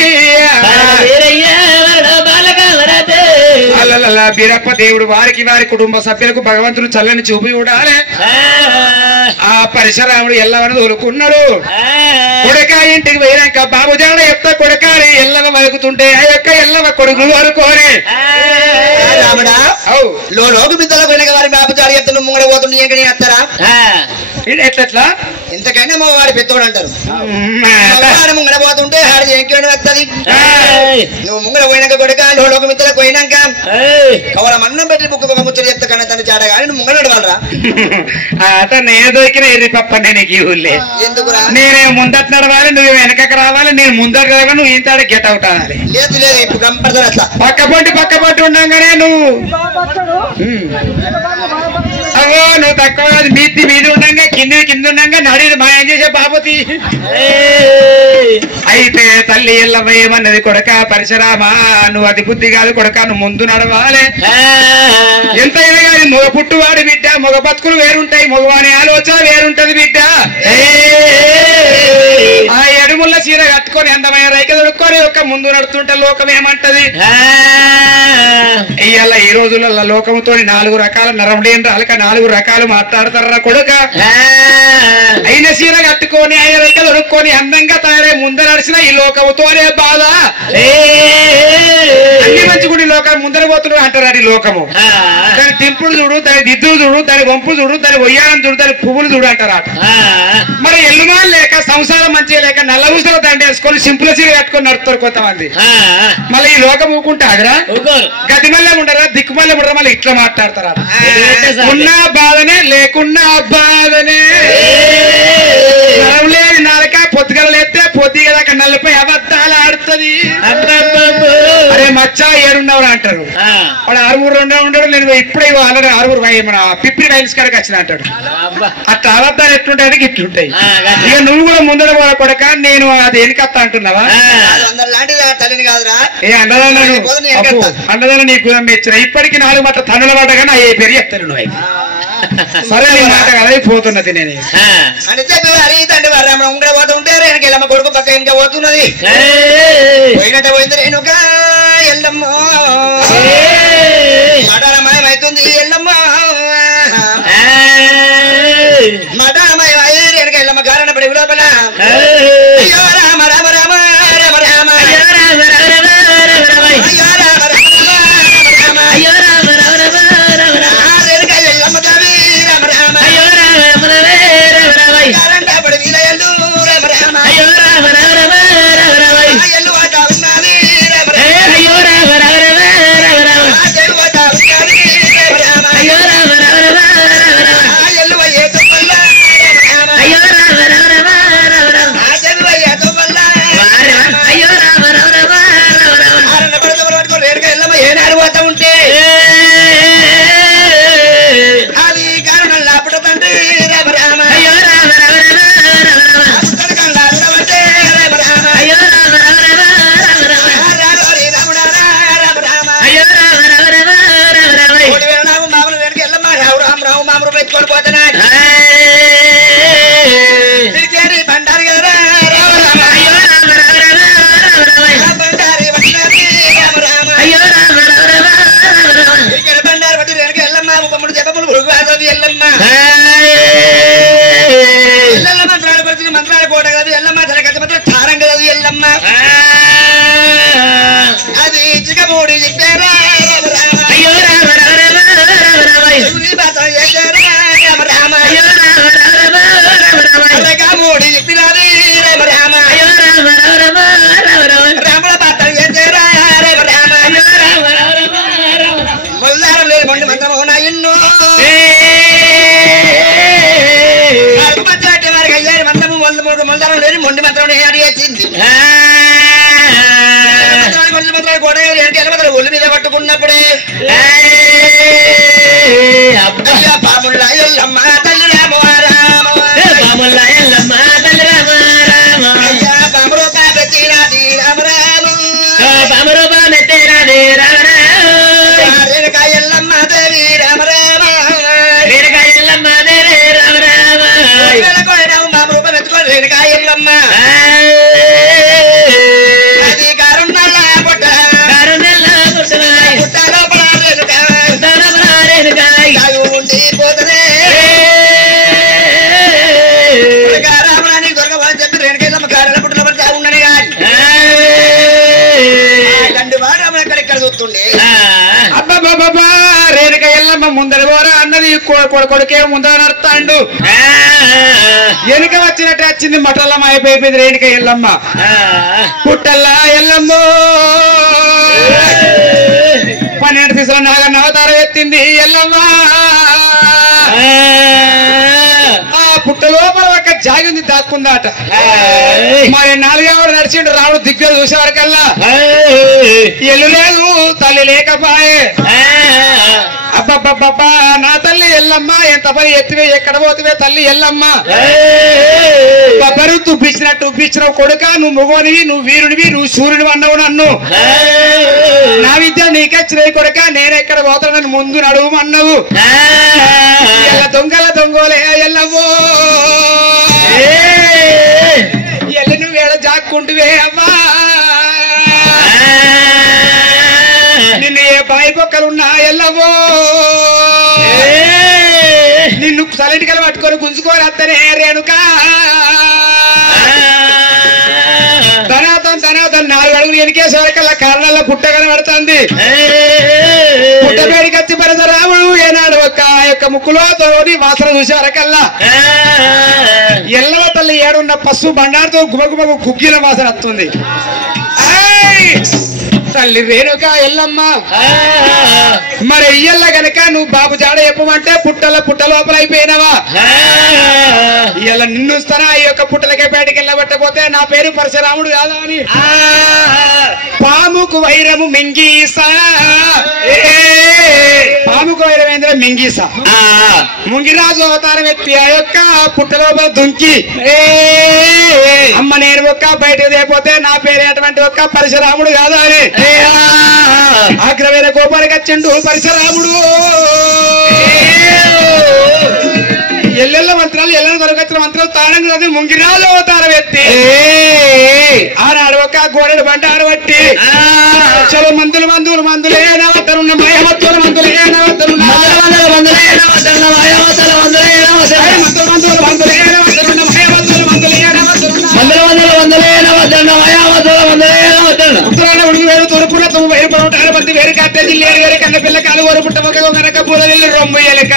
అల్లల్లా బీరప్ప దేవుడు వారికి వారి కుటుంబ సభ్యులకు భగవంతుడు చల్లని చూపి చూడాలి. ఆ పరశురాముడు ఎల్లవని తోలుకున్నాడు. కొడుక ఇంటికి పోయినాక బాబు జాడ ఎత్త కొడుకాని ఎల్లవ వలుకుతుంటే ఆ యొక్క ఎల్లవ కొడుకులు వరుకోని రాముడా లోకు బిద్దలో పోయినాక వారి బాబు జాడ ఎత్తను ముంగడ పోతుండే ఏంకని ఎత్తారా ఎట్లా ఇంతకైనా మా వాడి పెద్దోడు అంటారు. ముంగడ పోతుంటే ఆడి ఎంకేడు వస్తుంది. నువ్వు ముంగడ పోయినాక కొడుక లోకు మిద్దలకు పోయినాక కవల మన్నం పెట్టి బుక్క ముచ్చట చెప్తా కానీ తన చాడ కానీ నువ్వు ముంగడ వాళ్ళరా నేను దొరికిన ఎర్రి పప్ప నీకు ఊళ్ళే ఎందుకురా నేనే ముందట నడవాలి, నువ్వు వెనకకు రావాలి, నేను ముందట రావాలి, నువ్వు ఇంత గెట్ అవుట్ అవ్వాలి. లేదు లేదు ఇప్పుడు కంపల్సరీ అట్లా పక్క పొట్టి ఉండగానే నువ్వు అవో నువ్వు తక్కువ మీది ఉండగా కింద ఉండగా నడిది మాయం చేసే బాబుతి. అయితే తల్లి ఎల్లవయ్యమన్నది కొడక పరశురామా నువ్వు అతి బుద్ధి కాదు కొడక, నువ్వు ముందు నడవాలి. ఎంతైనా కానీ మగ పుట్టువాడు బిడ్డ, మగ బతుకులు వేరుంటాయి, మగవాని ఆలోచన వేరుంటది బిడ్డ. ఆ ఎడుముల్ల చీర కట్టుకొని అందమైన రైక దొడుక్కొని ఒక ముందు నడుతుంటే లోకం ఏమంటది? ఇవాళ ఈ రోజులలో లోకముతో 4 రకాల నరములేని రాలక 4 రకాలు మాట్లాడతారా కొడుక. అయిన చీర కట్టుకొని ఆయన రైక దొడుక్కొని అందంగా తయారై ముందు నడిచిన ఈ లోకముతోనే బాధ అన్ని మంచి గుడి లోకం ముందర పోతున్నాడు అంటారు అది లోకము. దాని తింపుడు చూడు, దాని దిద్దులు చూడు, దాని వంపు చూడు, దాని ఒయ్యారం చూడు, దాని పువ్వులు చూడు అంటారు అట. మరి ఎల్లుమాలు లేక సంసారం మంచిగా లేక నల్ల ఊసలు దండ వేసుకొని సింపుల్ సీర కట్టుకొని నడుపుతారు కొంతమంది. మళ్ళీ ఈ లోకం ఊకుంటారా, గదిమల్లె ఉండరా, దిక్కుమల్లె ఉండరా, మళ్ళీ ఇట్లా మాట్లాడతారా. ఉన్న బాధనే లేకున్నా బాధనే, లేదు నాలుక పొద్దుగల లేస్తే పొద్దుగా దాకా నల్లపై అబద్ధాలు ఆడుతుంది. అరే మచ్చా ఏడున్నవరా అంటారు. వాడు 6 ఉండడు. నేను ఇప్పుడే ఆల్రెడీ 6 మన పిప్పి రైల్స్ కాడికి వచ్చిన అంటాడు. అట్లా అబద్ధాలు ఎట్లుంటాయి ఇట్లుంటాయి. ఇక నువ్వు కూడా ముందర పోల కొడక నేను అది ఎనికత్తా అంటున్నావా? ఏ అండదాన్ని అండదాన్ని నీకు ఇచ్చిన ఇప్పటికి 4 మట్ల తన్నుల పడ్డ కానీ ఏ పేరు చెప్తాను నువ్వు. సరే నీ మాట కదా పోతున్నది. నేను అని చెప్పి వారి తండ్రి వారు ఉండే పోతూ ఉంటే రేణుకెళ్ళమ్మ కొడుకు పక్క ఇంకా పోతున్నది. పోయినట్టే పోయింది రేణుక ఎల్లమ్మ మఠాలమయం అవుతుంది. ఎల్లమ్మ మఠాలమయం అయ్యి రేణుక ఎల్లమ్మ కారణ పడి లోపల అయ్యో రామ రామ రామ రామ రామ అయ్యో రామ రామ రామ రామ అయ్యో రామ రామ రామ అయ్యో రామ రామ రామ రామ రేణుక ఎల్లమ్మ దేవి రామ రామ అయ్యో రామ రామ రామ కారణ పడి వీలయల్లు రామ రామ అయ్యో రామ రామ రామ రామ ఎల్లు వాట ఉన్నది రామ రామ అయ్యో రామ రామ రామ రామ దేవి వాట ఉన్నది రామ రామ అయ్యో రామ రామ రామ రామ ఎల్లు వయ్యే తొల్ల రామ అయ్యో రామ రామ రామ రామ దేవి వయ్యే తొల్ల అయ్యో రామ రామ రామ రామ ఆరన పడుకో రేణుక ఎల్లమ్మ ఏనాడు పోతా ఉంటే అది కారణం లాపట తండ్రి రామ రామ అయ్యో రామ రామ రామ రామ రామ రామ అయ్యో రామ రామ రామ రామ రామ రాముడా రామ రామ అయ్యో రామ రామ రామ రామ రామ కోటి వేల నామ మామూలు రేణుక ఎల్లమ్మ రావు రామ రావు మామూలు పెట్టుకొని పోతున్నా తిరిగేది బండారు కదా రామ రామ అయ్యో రామ రామ రామ రామ రామ బండారి వచ్చినది రామ రామ అయ్యో రామ రామ రామ రామ రామ తిరిగేది బండారు పట్టి రేణుక ఎల్లమ్మ ముప్పముడు జపములు భుడుగుతుంది ఎల్లమ్మ ఎల్లమ్మ మంత్రాలు పడుతుంది మంత్రాలు కోట కదా ఎల్లమ్మ తనకత్తి మాత్రం తారం కదా ఎల్లమ్మ అది చికమూడి చెప్పారా రామ రామ అయ్యో రామ రామ రామ రామ రామ రామ రామ అయ్యో రామ రామ రామ రామ చికమూడి చెప్పినది రామ రామ అయ్యో రామ రామ రామ రామ రామ రాముల పాత్ర చేశారా రామ రామ అయ్యో రామ రామ రామ రామ మొల్లారం లేదు మొండి మంత్రము నా ఇన్నో వారికి అయ్యారు మంత్రము మొల్లారం లేని మొండి మంత్రం అడిగేసింది. మంత్రాలు కూడా ఒళ్ళు మీద పట్టుకున్నప్పుడే అయ్యా పాముళ్ళ ఎల్లమ్మ తల్లి రామ రామ పాముళ్ళ ఎల్లమ్మ తల్లి రామ రామ అయ్యా పామురూప పెట్టినది రామ రామ పామురూప పెట్టినది రామ రామ రేణుక ఎల్లమ్మ దేవి రామ రామ రేణుక ఎల్లమ్మ దేవి రామ రామ పామురూప పెట్టుకోండి రేణుక ఎల్లమ్మ అది కారుణ్ణల్ల పుట్ట కారుణ్ణల్ల పుట్టలో రేణుక రేణుక ఉండి పోతనే రామరాని దొరకమని చెప్పి రేణుకెళ్ళమ్మ కారుల పుట్టలో పడి ఉండని దండి వాడు ఎక్కడెక్కడ చూస్తుండే అబ్బా రేణుక ఎల్లమ్మ ముందర పోరా అన్నది కొడుకే ముందర నడుస్తాండు. వెనుక వచ్చినట్టు వచ్చింది మటల్లమ్మ అయిపోయింది రేణుక ఎల్లమ్మ. పుట్టల్లా ఎల్లమ్మ 12 శిశుల నాగన్న అవతారం ఎత్తింది ఎల్లమ్మ. ఆ పుట్ట లోపల ఒక జాగింది దాక్కుందాట. మరి 4వ నడిచిండు రాముడు దిగ్గలు చూసేవారికల్లా ఎల్లు లేదు తల్లి లేకపాయే. అబ్బబ్బబ్బా నా తల్లి ఎల్లమ్మ ఎంత పని ఎత్తివే ఎక్కడ పోతివే తల్లి ఎల్లమ్మ. బబ్బరు తుప్పించిన కొడుక నువ్వు మొగోనివి నువ్వు వీరునివి నువ్వు సూర్యుని అన్నావు నన్ను. నా విద్య నీకొచ్చిన కొడుక నేనెక్కడ పోతాను నన్ను ముందు నడువు అన్నావు. దొంగల దొంగోలే ఎల్లవో ఎల్లి నువ్వు ఏడ జాక్కుంటువే అవ్వా. నిన్ను ఏ బాయి బొక్కలున్నా ఎల్లవో నిన్ను సలెంటికలు పట్టుకొని గుంజుకొని అత్తనే రేణుక. ధనాథం 4 అడుగులు నాలుగు ఎనికేసేవరకల్లా కారణాల పుట్ట కనబడుతుంది. పుట్టబేడికి వచ్చి పరశురాముడు ఏనాడు ఒక్క యొక్క ముక్కులో తోడి వాసన చూసేవరకల్లా ఎల్లవ తల్లి ఏడున్న పశు బండారుతో గుమగుమకు కుగ్గిన వాసన వస్తుంది. తల్లి రేణుక ఎల్లమ్మ మరి ఇయ్యల్ల గనక నువ్వు బాబు జాడ చెప్పమంటే పుట్ట లోపల అయిపోయినావా? ఇయ్యల్ల నిన్నుస్తానా ఈ యొక్క పుట్టలకే బయటకి వెళ్ళబట్టపోతే నా పేరు పరశురాముడు కాదా అని పాముకు వైరము మింగీసా. పాముకు వైరమేంద్ర మింగీసా ముంగిరాజు అవతారం ఎత్తి ఆ యొక్క పుట్ట లోపల దుంకి అమ్మ నేను ఒక్క బయటకు లేకపోతే నా పేరు అటువంటి ఒక్క పరశురాముడు కాదా అని ఆగ్రమైన కోపానికి వచ్చిండు పరశురాముడు. ఎల్లెల్ల మంత్రాలు ఎల్ల దొరకొచ్చిన మంత్రాలు తాళం కదా ముంగిరాజు అవతారం ఎత్తి ఆనాడు ఒక గోడెడు బంట ఆడబట్టి చలో మందులు మందులు మందులేనవతరున్న మయమత్తుల మందులేనవతరున్న తూర్పున వేరు పడవటారు మంది వేరు కట్టే జిల్లేరు వేరే కన్న పిల్ల కాలు వరు పుట్ట ఒక వెనక పూల వెళ్ళి రొమ్ము ఎలక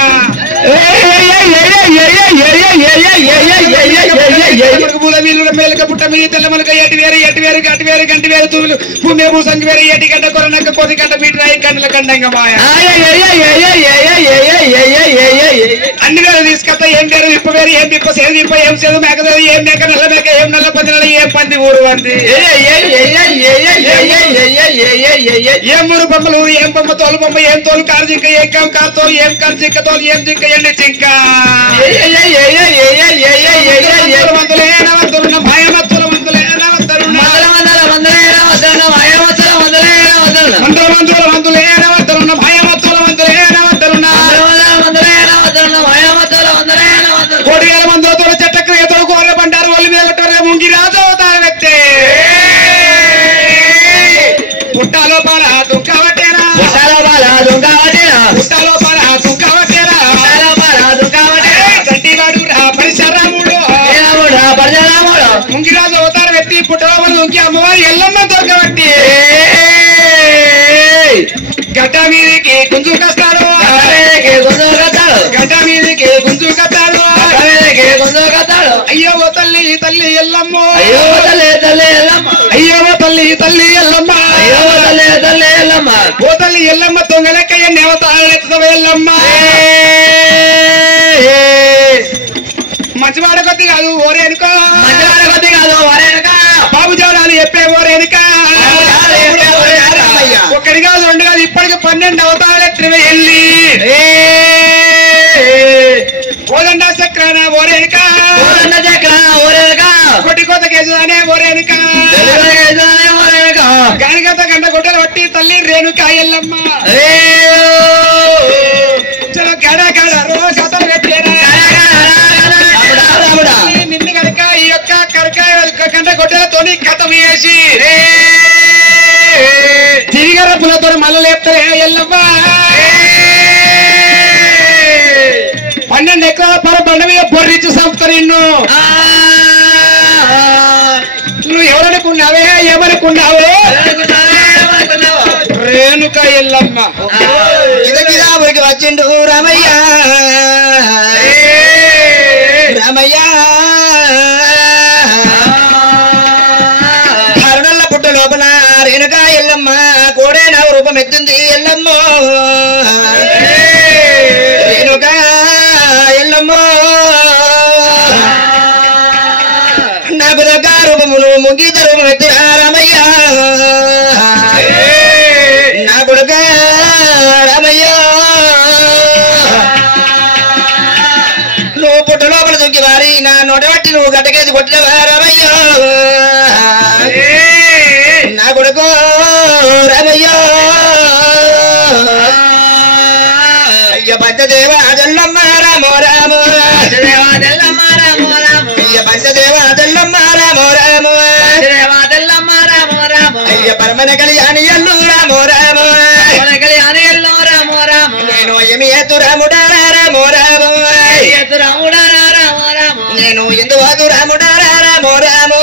పూల వీళ్ళు మేలక పుట్ట మీద తెల్లమలక ఎటు వేరు గంటి వేరు తూలు భూమి భూసంగి వేరు ఎటి గడ్డ కొరనక్క కోతి గడ్డ బీటరాయి కండ్ల కండంగా మాయ అన్ని వేరు తీసుకొస్తా ఏం పేరు విప్ప వేరు ఏం విప్ప సేదు విప్ప ఏం సేదు మేకదేవు ఏం మేక నల్ల మేక ఏం నల్ల పంది ఏం పంది ఊరు పంది ఏం మూడు బొమ్మలు ఏం బొమ్మ తోలు బొమ్మ ఏం తోలు కారు జింక ఏం కారు తోలు ఏం కారు జింక తోలు ఏం జింక ఎండి జింక మందులేనవతరున్న భయమత్తుల మందులేనవతరున్న కోడివేల మందులతో చెట్టక్రియతో కోర్ర బండారు ఒళ్ళు మీద కొట్టారు ముంగిరాజు అవతారం వ్యక్తే పుట్టాలో పాల దుఃఖవట్టేరా గంటివాడు రా పరశురాముడు ముంగిరాజు అవతారం ఎత్తి పుట్టలో దుంకి అమ్మవారి ఎల్లమ్మ దొరకబట్టి గడ్డ మీదికి గుంజుకొస్తాడు గడ్డ మీదికి గుంజుకొస్తాడు అయ్యో తల్లి తల్లి ఎల్లమ్మ అయ్యో తల్లి ఎల్లమ్మ ఓ తల్లి ఎల్లమ్మ తొంగలెక్కయ్య నేవతాళెత్తుతావు ఎల్లమ్మ మంచివాడ కొద్ది కాదు ఓరేనుక బాబు జవడాలు చెప్పే ఓరేనుక ఒకటి కాదు రెండు కాదు ఇప్పటికి 12 అవతారాలు వెళ్ళి కోదండ చక్రాన ఓరేనుక కొట్టి కోత కేసుదానే ఓరేనుక గానిగత గంట గుడ్డలు పట్టి తల్లి రేణుక ఎల్లమ్మ చలో గడ రో కథలు పెట్టేరా నిన్ను కనుక ఈ యొక్క కరకాయ గంట గొడ్డలతోని కథం వేసి తిరిగర పులతో మళ్ళీ లేపుతారే ఎల్లమ్మ 12 ఎకరాల పర బండ మీద బొర్రిచ్చి సంపుతా నిన్ను నువ్వు ఎవరనుకున్నావే ఏమనుకున్నావే రేణుక ఎల్లమ్మ ఊరికి వచ్చిండు రామయ్య కరుణల్ల పుట్ట లోపల రేణుక ఎల్లమ్మ కోడే నా రూపం ఎత్తుంది ఎల్లమ్మ రేణుక ఎల్లమ్మ నాకు దగ్గర రూపములు ముగీత రూపం ఎత్తురా రామయ్య నా కొడుక రామయ్య నువ్వు పుట్ట లోపల దుంకి వారి నా నోటబట్టి నువ్వు గడ్డకేసి కొట్టినవా రామయ్య నా కొడుకు రామయ్య అయ్య పంచదేవ అదల్లమ్మ రామో రామో అయ్య పంచదేవ అదల్లమ్మ రామో రామో అయ్య పరమన కళ్యాణి ఎల్లు రామో రామో నేను ఏమి ఎత్తు రాముడా రామో రామో నేను ఎందువాదు రాముడా రామో రామో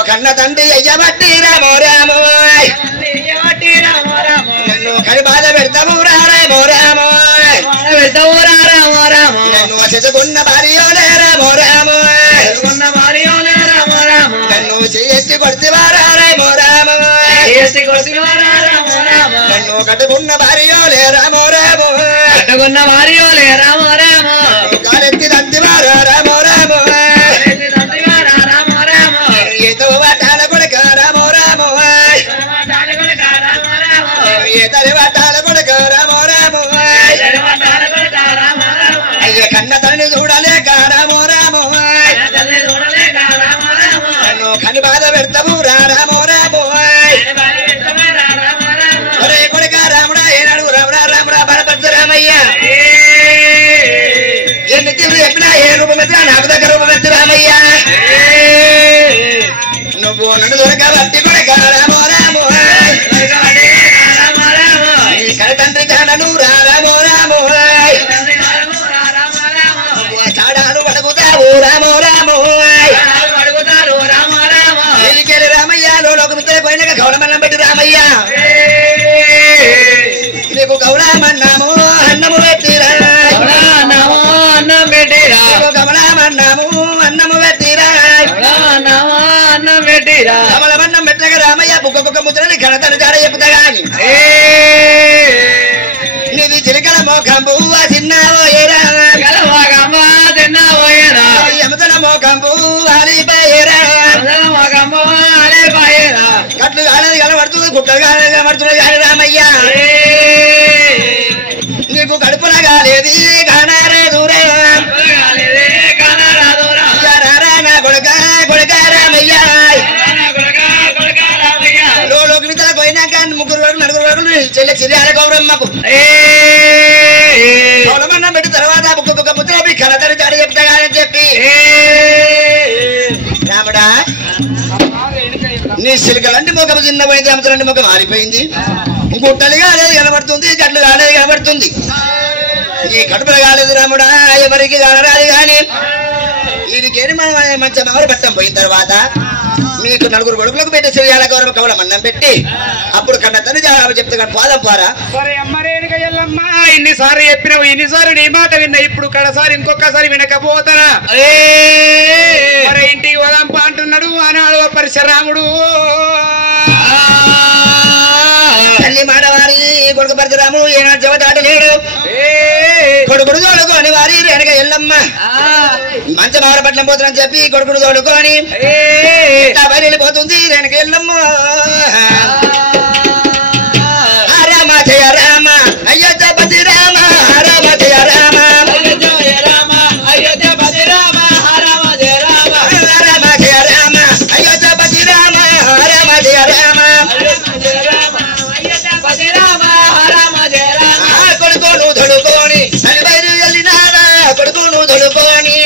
ఒక కన్న తండ్రి అయ్యబట్టి రామో రామో నన్ను కని బాధ పెడతాము రామో రామో నన్ను చెదుకున్న భార్యోలే రామో రామో నన్ను చేసి కొడితివారా రామో రామో నన్ను కట్టుకున్న భార్యోలే రామో రామో కాలెత్తి దంతివారా రామో రామో ఏదో వాటాల కొడుక రామో రామో ఏతరి వాటాల కొడుక రామో రామో అయ్య కన్న తల్లి చూడలేక రామో రామో నన్ను కని బాధ పెడతాము రామో రామో ఒరే కొడుక రాముడా ఏనాడు రాముడా రాముడా బలపడుతు రామయ్య ఎన్ని తీరు చెప్పినా ఏ రూపం ఎత్తినా నాకు దగ్గర రూపం ఎత్తు రామయ్య నువ్వు నన్ను దొరక బట్టి కొడుక రామో రామో నీ కడ తండ్రి కాడను రామో రామో చాడాను అడుగుతావు రామో రామో ఎలికెళ్ళి రామయ్య లోక మిత్ర పోయినాక గౌరమన్నం పెట్టి రామయ్య నీకు గౌరమన్నాము అన్నము పెట్టిరా గమనమన్నాము అన్నము పెట్టిరా కమలమన్నం పెట్టక రామయ్య బుక్క ముద్రని కడతను చాడ చెప్పుతా గాని నీది చిలకల మోకంబు చిన్నావో ఏరా ఎమతల మోకంబు ఆలిపోయేరా కట్లు కాలేదు కనబడుతుంది గుట్టలు కాలేదు కనబడుతుంది కానీ రామయ్య నీకు కడుపుల కాలేదు కానారేదు నా కొడుక కొడుక రామయ్య లోకి మిత్ర పోయినాక ముగ్గురు వరకు నలుగురు వరకు చెల్లె చిరియాల గౌరమ్మకు గౌరమన్నం పెట్టి తర్వాత బుక్క ముద్ర కలతరి చాడి చెప్తా కానీ చెప్పి రాముడా నీ సిలికలంటే ముఖం చిన్న పోయింది అమతలంటే ముఖం ఆరిపోయింది గుట్టలు కాలేదు కనబడుతుంది గట్లు కాలేదు కనబడుతుంది నీ కడుపులు కాలేదు రాముడా ఎవరికి కానరాదు కానీ వీడికేని మంచి మామూలు పట్టం పోయిన తర్వాత మీకు నలుగురు కొడుకులకు పెట్టి శ్రీయాల గౌరవ కవలం అన్నం పెట్టి అప్పుడు కన్న తను జవాబు చెప్తే కానీ పోదాం పోరా ఇన్నిసార్లు చెప్పినావు ఇన్నిసార్లు నీ మాట విన్నా ఇప్పుడు కడసారి ఇంకొకసారి వినకపోతారా ఇంటికి పోదాంప అంటున్నాడు ఆనాడు పరశురాముడు తల్లి మాడవారి కొడుకు పరశురాముడు ఏనాడు జవదాట లేడు కొడుకుడు తోడుకొని వారి రేణుక ఎల్లమ్మ మంచి మారపట్నం పోతుందని చెప్పి కొడుకుడు తోడుకొని వెళ్ళిపోతుంది రేణుక ఎల్లమ్మ రామ జయ రామ అయోధ్యపతి రామ రామ జయ రామ అయోధ్యపతి రామ రామ జయ రామ రామ జయ రామ అయోధ్యపతి రామ రామ జయ రామ కొడుకోను దొడుకోని నలుబైరు వెళ్ళినారా కొడుకోను దొడుకోని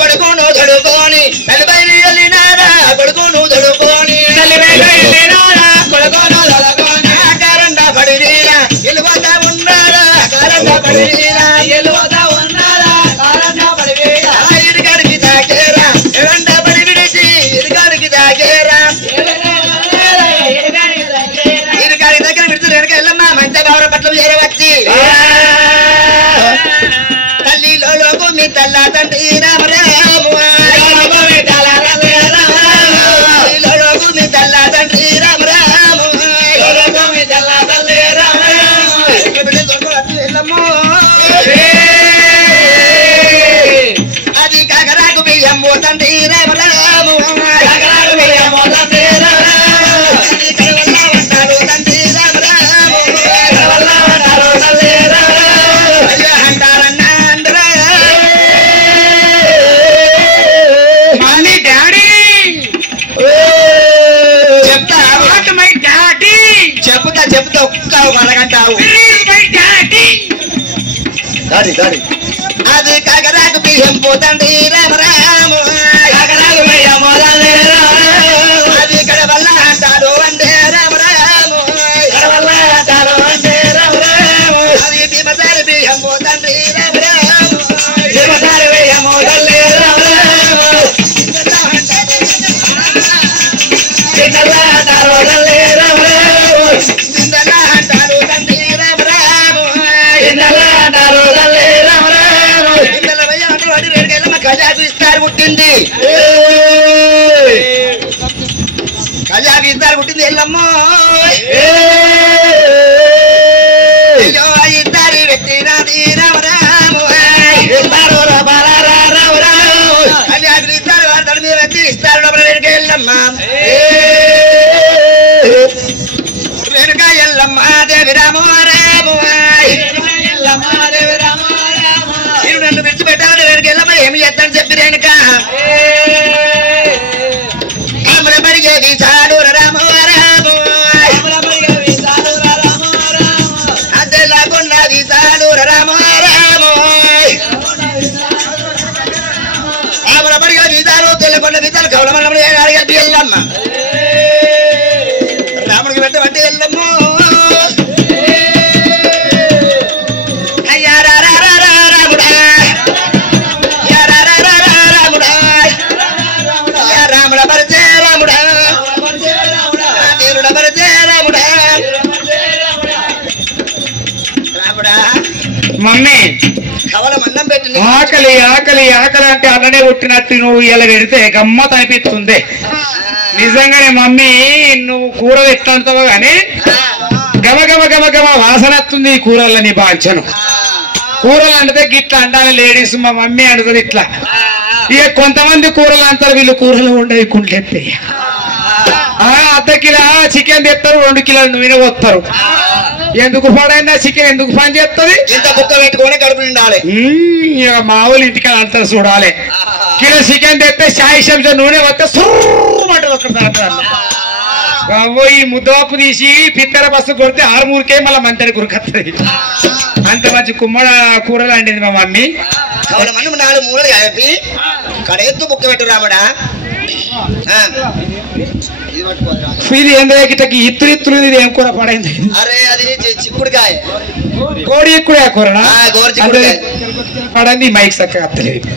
కొడుకోను దొడుకోని నలుబైరు వెళ్ళినారా కొడుకోను దొడుకోని కారండా పడినా వెళ్ళిపోతా ఉన్నారా కారండా పడినా ఇరుగాడికి తాకేరా ఎరండా పడి విడిచి ఇరుగాడికి తాకేరా ఇరుగాడి దగ్గర విడుతు వెనక వెళ్ళమ్మా మంచి గౌరవ పట్ల చేరవచ్చి తల్లిలో లోపు మీ తల్ల తండ్రి రామ రాము తల్లిలో లోపు మీ తల్ల తండ్రి రామ రాము అది కాకరాకు బియ్యం తండ్రి రామ రాము చెప్తా ఒక్కావు అడగంటావు అది కాకరాకు బియ్యం పోతండి రామ రాము అది ఇక్కడ వల్ల అంటాడు అంటే రామ రాము అది భీమసారి బియ్యం పోతండి రామ రాము పుట్టింది కళ్యాణి ఇద్దరు పుట్టింది ఎల్లమ్మో అయ్యో ఇద్దరి పెట్టినది రామరాము కళ్యాణి ఇద్దరు వాడతాడు మీరు వచ్చి ఇస్తారు ఎల్లమ్మ వెనుక ఎల్లమ్మ దేవి రాము రాము నేను నన్ను విడిచిపెట్టాలి వెనుక ఎల్లమ్మ ఏమి చేస్తాను చెప్పి రేణుక అమరమడిగేది చాలు రాము రాము అద్దెలాగున్నది చాలు రాము రాము అమరమడిగా వీసాలు తెల్లకొండ వీసాలు కవలమల్లమడి అడిగేది ఎల్లమ్మ రాముడికి పెట్టబట్టి ఎల్లమ్మ అయ్యా రాముడా రాముడ పరిచే రాముడా తీరుడ పరిచే రాముడా రాముడా మమ్మీ కవల మన్నం పెట్టి ఆకలి ఆకలి ఆకలి అంటే అన్ననే పుట్టినట్టు నువ్వు ఇలా పెడితే గమ్మత్ అనిపిస్తుంది నిజంగానే మమ్మీ నువ్వు కూర ఎట్లంటావో గాని గమ గమ గమ గమ వాసన వస్తుంది ఈ కూరల్లో నీ బాంచను కూరలు అంటే గిట్లా అంటారు లేడీస్ మా మమ్మీ అంటుంది ఇట్లా ఇక కొంతమంది కూరలు అంటారు వీళ్ళు కూరలు ఉండేవి కుండ్లెత్తే అర్ధ కిలో చికెన్ తెస్తారు 2 కిలోలు నూనె పోస్తారు ఎందుకు పడైనా చికెన్ ఎందుకు పని చేస్తుంది ఇంత కుక్క పెట్టుకొని కడుపు నిండాలి ఇక మామూలు ఇంటికి అంటారు చూడాలి కిలో చికెన్ తెస్తే చాయ్ చెంచా నూనె వస్తే సుర్రమంటారు ఒక్కసారి ఈ ముద్దవాపు తీసి పిత్తర బస్సు కొడితే 6-3కే మళ్ళీ మంతని కురుకొస్తుంది అంత మంచి కుమ్మడ కూరలు అండింది మా మమ్మీ కవల మన్నం 4 మూలలు కలిపి కడెత్తు బుక్క పెట్టు రాముడా ఇది ఏంటకి ఇత్తులు ఇది ఏం కూర పడైంది అరే అది చిక్కుడుకాయ కోడి ఎక్కువ కూరనా గోరు చిక్కుడుకాయ పడంది మైక్ చక్కగా అత్తలేదు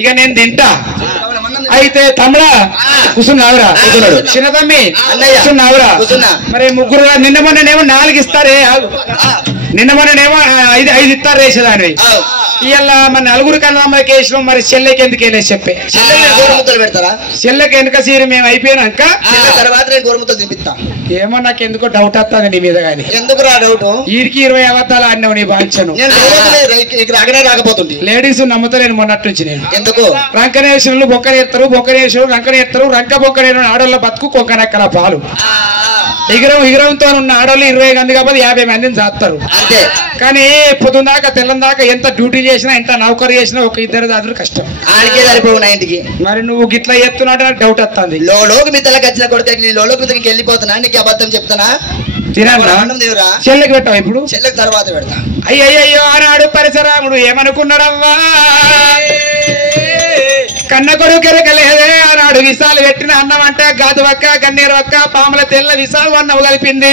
ఇక నేను తింటా అయితే తమ్ముడా కూర్చున్నావురా చిన్న తమ్మి కూర్చున్నావురా మరి ముగ్గురు నిన్న మొన్ననేమో 4 ఇస్తారే నిన్న మొన్ననేమో 5 ఇస్తారు వేసేదాన్ని ఇవాళ మన 4 కన్నమ్మకి వేసినాం మరి చెల్లెకి ఎందుకు వెళ్ళేసి చెప్పే గోరుముద్దలు పెడతారా చెల్లెకి వెనక సీరి మేము అయిపోయినాక తర్వాత నేను గోరుముద్దలు తినిపిస్తా ఏమో నాకు ఎందుకో డౌట్ వస్తుంది నీ మీద కానీ ఎందుకు రా డౌట్ వీరికి 20 అబద్ధాలు ఆడినావు నీ బాంచను రాకనే రాకపోతుంది లేడీస్ నమ్ముతలేను మొన్నటి నుంచి నేను ఎందుకు రంకనేశ్వరులు బొక్కనేస్తారు బొక్కనేశ్వరులు రంకనేస్తారు రంక బొక్కనేరు ఆడోళ్ళ బతుకు కొంకనక్కల పాలు ఎగిరంతో ఉన్న ఆడోళ్ళు 20 మంది కాబట్టి 50 మందిని చేస్తారు అంతే. కానీ పొద్దున్నాక తెల్లందాకా ఎంత డ్యూటీ చేసినా ఎంత నౌకరు చేసినా ఒక 2 దాదులు కష్టం ఆడికే సరిపోవు నా ఇంటికి. మరి నువ్వు గిట్లా చెప్తున్నట్టు నాకు డౌట్ వస్తుంది. లోకి మీ తలకి వచ్చిన కొడుకు నీ లోకి మీదకి వెళ్ళిపోతున్నా నీకు అబద్ధం చెప్తానా తినరా చెల్లెకి పెట్టావు ఇప్పుడు చెల్లెకి తర్వాత పెడతా. అయ్యయ్యో ఆనాడు పరశురాముడు ఏమనుకున్నాడవ్వా కన్న కొడుకు ఎరకలేదే ఆనాడు విసాలు పెట్టిన అన్నం అంటే గాదు వక్క గన్నేరు వక్క పాముల తెల్ల విసాలు అన్నం కలిపింది.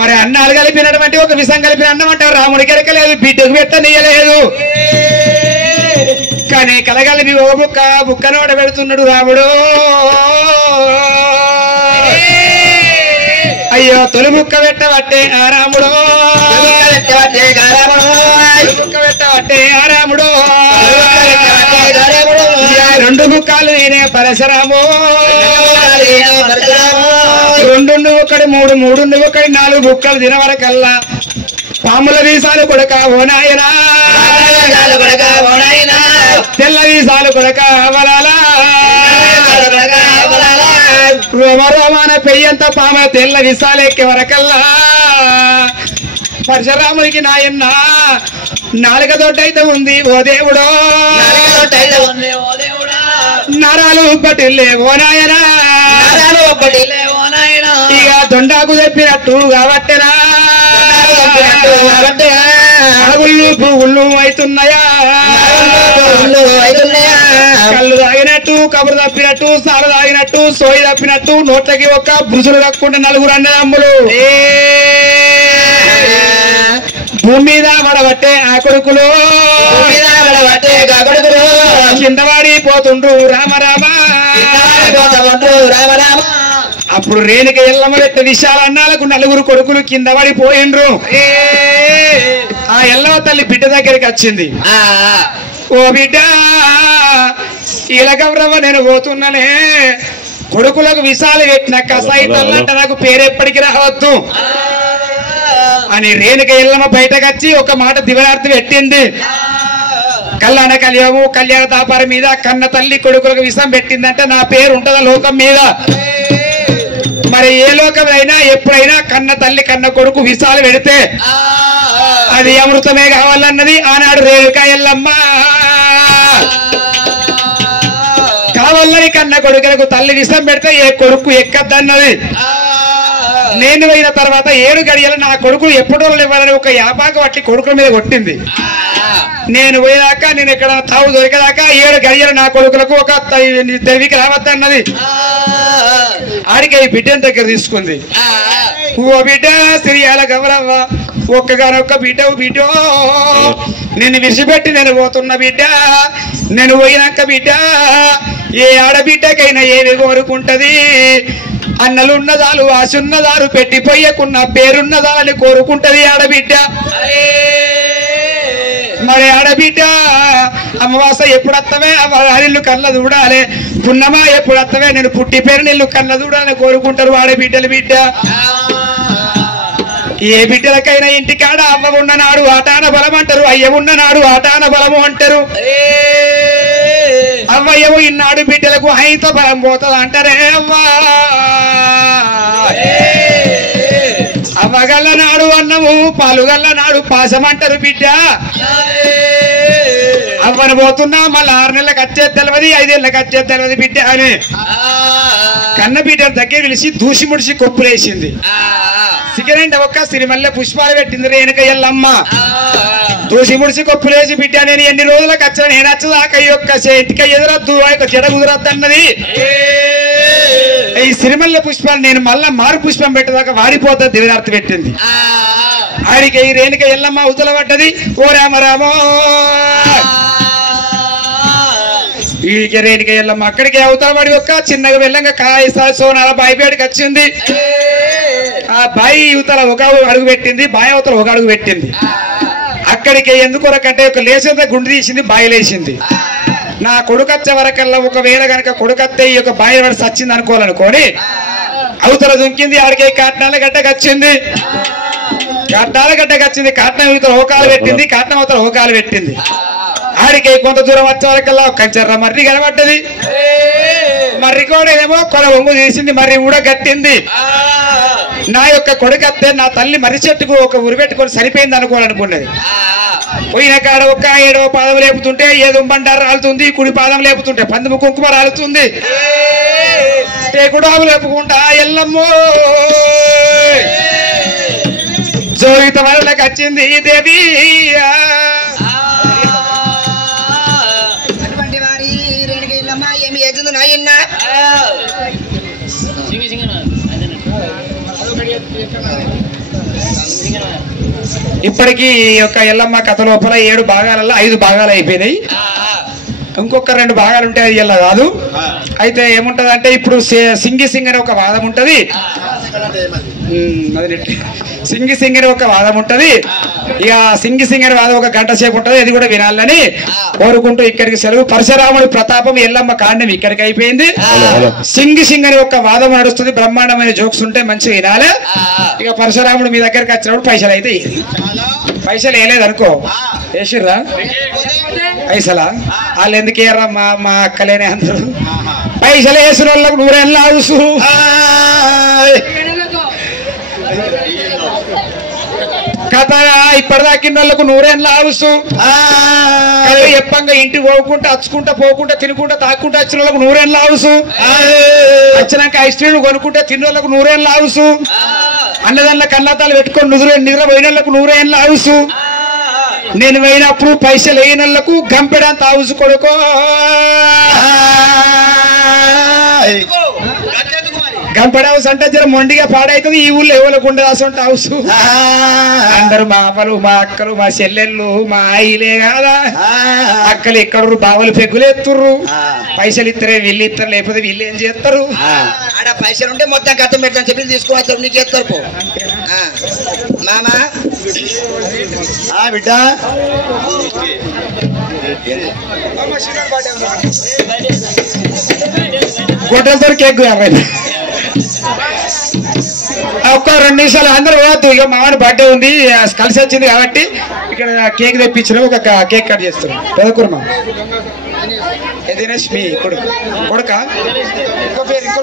మరి అన్నాలు కలిపినటువంటి ఒక విషం కలిపిన అన్నం అంటే రాముడికి ఎరకలేదు బిడ్డకు పెట్టనీయలేదు. కానీ కలగలిపి ఓ బుక్క నోట పెడుతున్నాడు రాముడు. అయ్యో తొలి బుక్క పెట్టబట్టే ఆ రాముడు పెట్టబట్టే ఆ రాముడు 2 బుక్కాలు నేనే పరశురాము 2 ఒకటి 3 3 ఒకటి 4 బుక్కలు తినవరకల్లా పాముల వీసాలు కొడక ఓ నాయనా తెల్ల వీసాలు కొడక అవలాలా రోమరోమాన పెయ్యంత పామ తెల్ల విసాలు ఎక్కే వరకల్లా పరశురాముడికి నాయన్న 4 తోటైతే ఉంది ఓ దేవుడో నరాలు పట్టిల్లే ఓ నాయనా ఇక దొండాకు చెప్పినట్టు కాబట్టెనా అగుళ్ళు పువ్వుళ్ళు అవుతున్నాయా కళ్ళు తాగినట్టు కబురు తప్పినట్టు సాలు తాగినట్టు సోయి తప్పినట్టు నోట్లకి ఒక బురుసులు తక్కుంటే 4 అన్నదమ్ములు భూమి మీద పడబట్టే ఆ కొడుకులు కింద పడిపోతుండ్రు రామ రామ. అప్పుడు రేణుక ఎల్లమ్మ పెట్టే విశాల అన్నాలకు 4 కొడుకులు కింద పడిపోయిండ్రు. ఆ ఎల్లవ తల్లి బిడ్డ దగ్గరికి వచ్చింది. ఓ బిడ్డ ఇలగవ్రవ్వ నేను పోతున్నానే, కొడుకులకు విసాలు పెట్టిన కసాయి తల్లంట నాకు పేరెప్పటికి రావద్దు అని రేణుక ఎల్లమ్మ బయటకు వచ్చి ఒక మాట దివనార్థి పెట్టింది. కళ్యాణ కళ్యాణము కళ్యాణ తాపారి మీద కన్న తల్లి కొడుకులకు విషం పెట్టిందంటే నా పేరు ఉంటుందా లోకం మీద? మరి ఏ లోకమైనా ఎప్పుడైనా కన్న తల్లి కన్న కొడుకు విషాలు పెడితే అది అమృతమే కావాలన్నది ఆనాడు రేణుక ఎల్లమ్మ. కావాలని కన్న కొడుకులకు తల్లి విషం పెడితే ఏ కొడుకు ఎక్కద్దన్నది. నేను పోయిన తర్వాత 7 గడియలు నా కొడుకు ఎప్పటి వాళ్ళు ఇవ్వాలని ఒక యాపాక పట్టి కొడుకుల మీద కొట్టింది. నేను పోయేదాకా నేను ఎక్కడ తావు దొరికేదాకా 7 గడియలు నా కొడుకులకు ఒక తెలివికి రావద్దన్నది. ఆడికి ఈ బిడ్డని దగ్గర తీసుకుంది. ఓ బిడ్డ సిరియాల గౌరవ్వ, ఒక్కగానొక్క బిడ్డవు బిడ్డో, నిన్ను విడిచిపెట్టి నేను పోతున్న బిడ్డ. నేను పోయినాక బిడ్డ ఏ ఆడబిడ్డకైనా ఏమి కోరుకుంటది? అన్నలున్నదాలు ఆశున్నదాలు పెట్టిపోయకున్న పేరున్నదాలని కోరుకుంటది ఆడబిడ్డ. మరి ఆడబిడ్డ అమావాస ఎప్పుడు వస్తావే అనిల్లు కళ్ళ చూడాలి, పున్నమా ఎప్పుడు వస్తావే నేను పుట్టి పేరు నీళ్ళు కళ్ళ చూడాలని కోరుకుంటారు ఆడబిడ్డలు. బిడ్డ ఏ బిడ్డలకైనా ఇంటికాడ అవ్వ ఉన్ననాడు ఆటాన బలం అంటారు, అయ్య ఉన్ననాడు ఆటాన బలము అంటారు. అవ్వయ్యవు ఇన్నాడు బిడ్డలకు హైత బలం పోతుంది అంటారే అవ్వా. అవ్వగల్ల నాడు అన్నము పాలుగల్ల నాడు పాసం అంటారు బిడ్డ. అవ్వను పోతున్నా మళ్ళీ 6 నెలలకు వచ్చేది తెలియదు, 5 ఏళ్ళకి వచ్చేది తెలియదు బిడ్డ అని కన్న బిడ్డ దగ్గర పిలిచి దూసి ముడిసి కొప్పులేసింది. సిగరెంట్ ఒక్క సిరిమల్లె పుష్పాలు పెట్టింది రేణుక ఎల్లమ్మ. దూసి ముడిసి కొప్పులేసి బిడ్డ నేను ఎన్ని రోజులకు వచ్చిన నేను వచ్చదాకా ఈ యొక్క ఇంటికి ఎదురద్దు చెడ కుదరద్దు అన్నది. ఈ సిరిమల్లె పుష్పాలు నేను మళ్ళా మారు పుష్పం పెట్టదాకా వాడిపోతా దివినార్తి పెట్టింది. ఆడికి ఈ రేణుక ఎల్లమ్మ ఉతల పడ్డది. ఓ రామ రామో వీడికి రేణుక ఎల్లమ్మ అక్కడికి అవతల పడి ఒక్క చిన్నగా వెళ్ళంగా కాయ సోనాల బాయి పేడికి వచ్చింది. ఆ బాయి యువతల ఒక అడుగు పెట్టింది, బాయి అవతల ఒక అడుగు పెట్టింది. అక్కడికి ఎందుకొరకంటే ఒక లేచేంత గుండు తీసింది, బాయి లేచింది. నా కొడుకచ్చే వరకల్లా ఒకవేళ కనుక కొడుకత్తే ఈ యొక్క బాయి పడి సచ్చింది అనుకోవాలనుకోని అవతల దుంకింది. ఆడికి కాట్నాల గడ్డకు వచ్చింది, కాట్నాల గడ్డకు వచ్చింది. కాట్నం యువతల ఓకాలు పెట్టింది, కాట్నం అవతల ఓకాలు పెట్టింది. ఆడికి కొంత దూరం వచ్చే వరకల్లా కంచర్ర మర్రి కనబడ్డది. మర్రి కూడా ఏమో కొల ఒంగు తీసింది, మర్రి కూడా గట్టింది. నా యొక్క కొడుకత్తే నా తల్లి మర్రి చెట్టుకు ఒక ఉరిపెట్టుకొని సరిపోయింది అనుకోవాలనుకున్నది. పోయిన కాడ ఒక్క 7వ పాదం లేపుతుంటే ఏదో బండారు రాలుతుంది, కుడి పాదం లేపుతుంటే పందుము కుంకుమ రాలుతుంది. టేకుడాము లేపుకుంటా ఎల్లమ్మో జోగిత వరలకు వచ్చింది దేవి. ఏమి చేసింది నాయన్న? ఇప్పటికీ ఈ యొక్క ఎల్లమ్మ కథ లోపల 7 భాగాలలో 5 భాగాలు అయిపోయినాయి. ఇంకొక 2 భాగాలు ఉంటాయి, అది ఇలా కాదు. అయితే ఏముంటది అంటే ఇప్పుడు సింగి సింగ్ అని ఒక వాదం ఉంటది. సింగి సింగ్ అని ఒక వాదం ఉంటది. ఇక సింగి సింగ్ అని వాదం 1 గంట సేపు ఉంటది, అది కూడా వినాలని కోరుకుంటూ ఇక్కడికి సెలవు. పరశురాముడి ప్రతాపం ఎల్లమ్మ కాండం ఇక్కడికి అయిపోయింది. సింగి సింగ్ అని ఒక వాదం నడుస్తుంది, బ్రహ్మాండమైన జోక్స్ ఉంటే మంచిగా వినాలి. ఇక పరశురాముడు మీ దగ్గరికి వచ్చినప్పుడు పైసలు అయితే పైసలు వేయలేదు అనుకో, వేసిర్రా పైసలా? వాళ్ళు ఎందుకు వేయర్రా? మా అక్కలేనే అందరూ పైసలు వేసిన వాళ్ళకు 100 ఏళ్ళ హౌసు. కథ ఇప్పటిదాకిన వాళ్ళకు 100 ఏళ్ళ హౌసు. ఎప్పంగా ఇంటికి పోకుండా అచ్చుకుంటా పోకుండా తినుకుంటా తాక్కుంటా వచ్చిన వాళ్ళకు 100 ఏళ్ళ హౌసు. వచ్చినాక ఐస్ క్రీమ్లు కొనుక్కుంటే తిన్న వాళ్ళకు 100 ఏళ్ళ హౌసు. అన్నదానిలో కళ్ళతాలు పెట్టుకొని నిద్ర పోయిన వాళ్ళకు 100 ఏళ్ళ హౌసు. నేను పోయినప్పుడు పైసలు వేయని వాళ్ళకు గంపెడంత హౌసు కొడుకో. గంపెడ హౌస్ అంటే జర మొండిగా పాడైతుంది. ఈ ఊళ్ళో ఎవరికి ఉండదు అసలు హౌస్. అందరు మా అమ్మలు మా అక్కలు మా చెల్లెళ్ళు మా ఆయిలే కాదా. అక్కలు ఎక్కడరు బావలు పెగ్గులు ఎత్తుర్రు. పైసలు ఇద్దరే వీళ్ళు ఇస్తారు, లేకపోతే వీళ్ళు ఏం చేస్తారు? ఆడ పైసలు ఉంటే మొత్తం కథం పెట్టని చెప్పి తీసుకుని వస్తారు, నీకు చేస్తారు పో. మామ బిడ్డ గొడ్డలతో కేక్ ఒక్క 2 నిమిషాలు అందరూ పోవద్దు. ఇక మామూలు బర్త్డే ఉంది కలిసి వచ్చింది కాబట్టి ఇక్కడ కేక్ తెప్పించిన ఒక కేక్ కట్ చేస్తున్నాం. పెదకుర్మ దినేష్ మీ కొడుక ఇంకో పేరు ఇంకో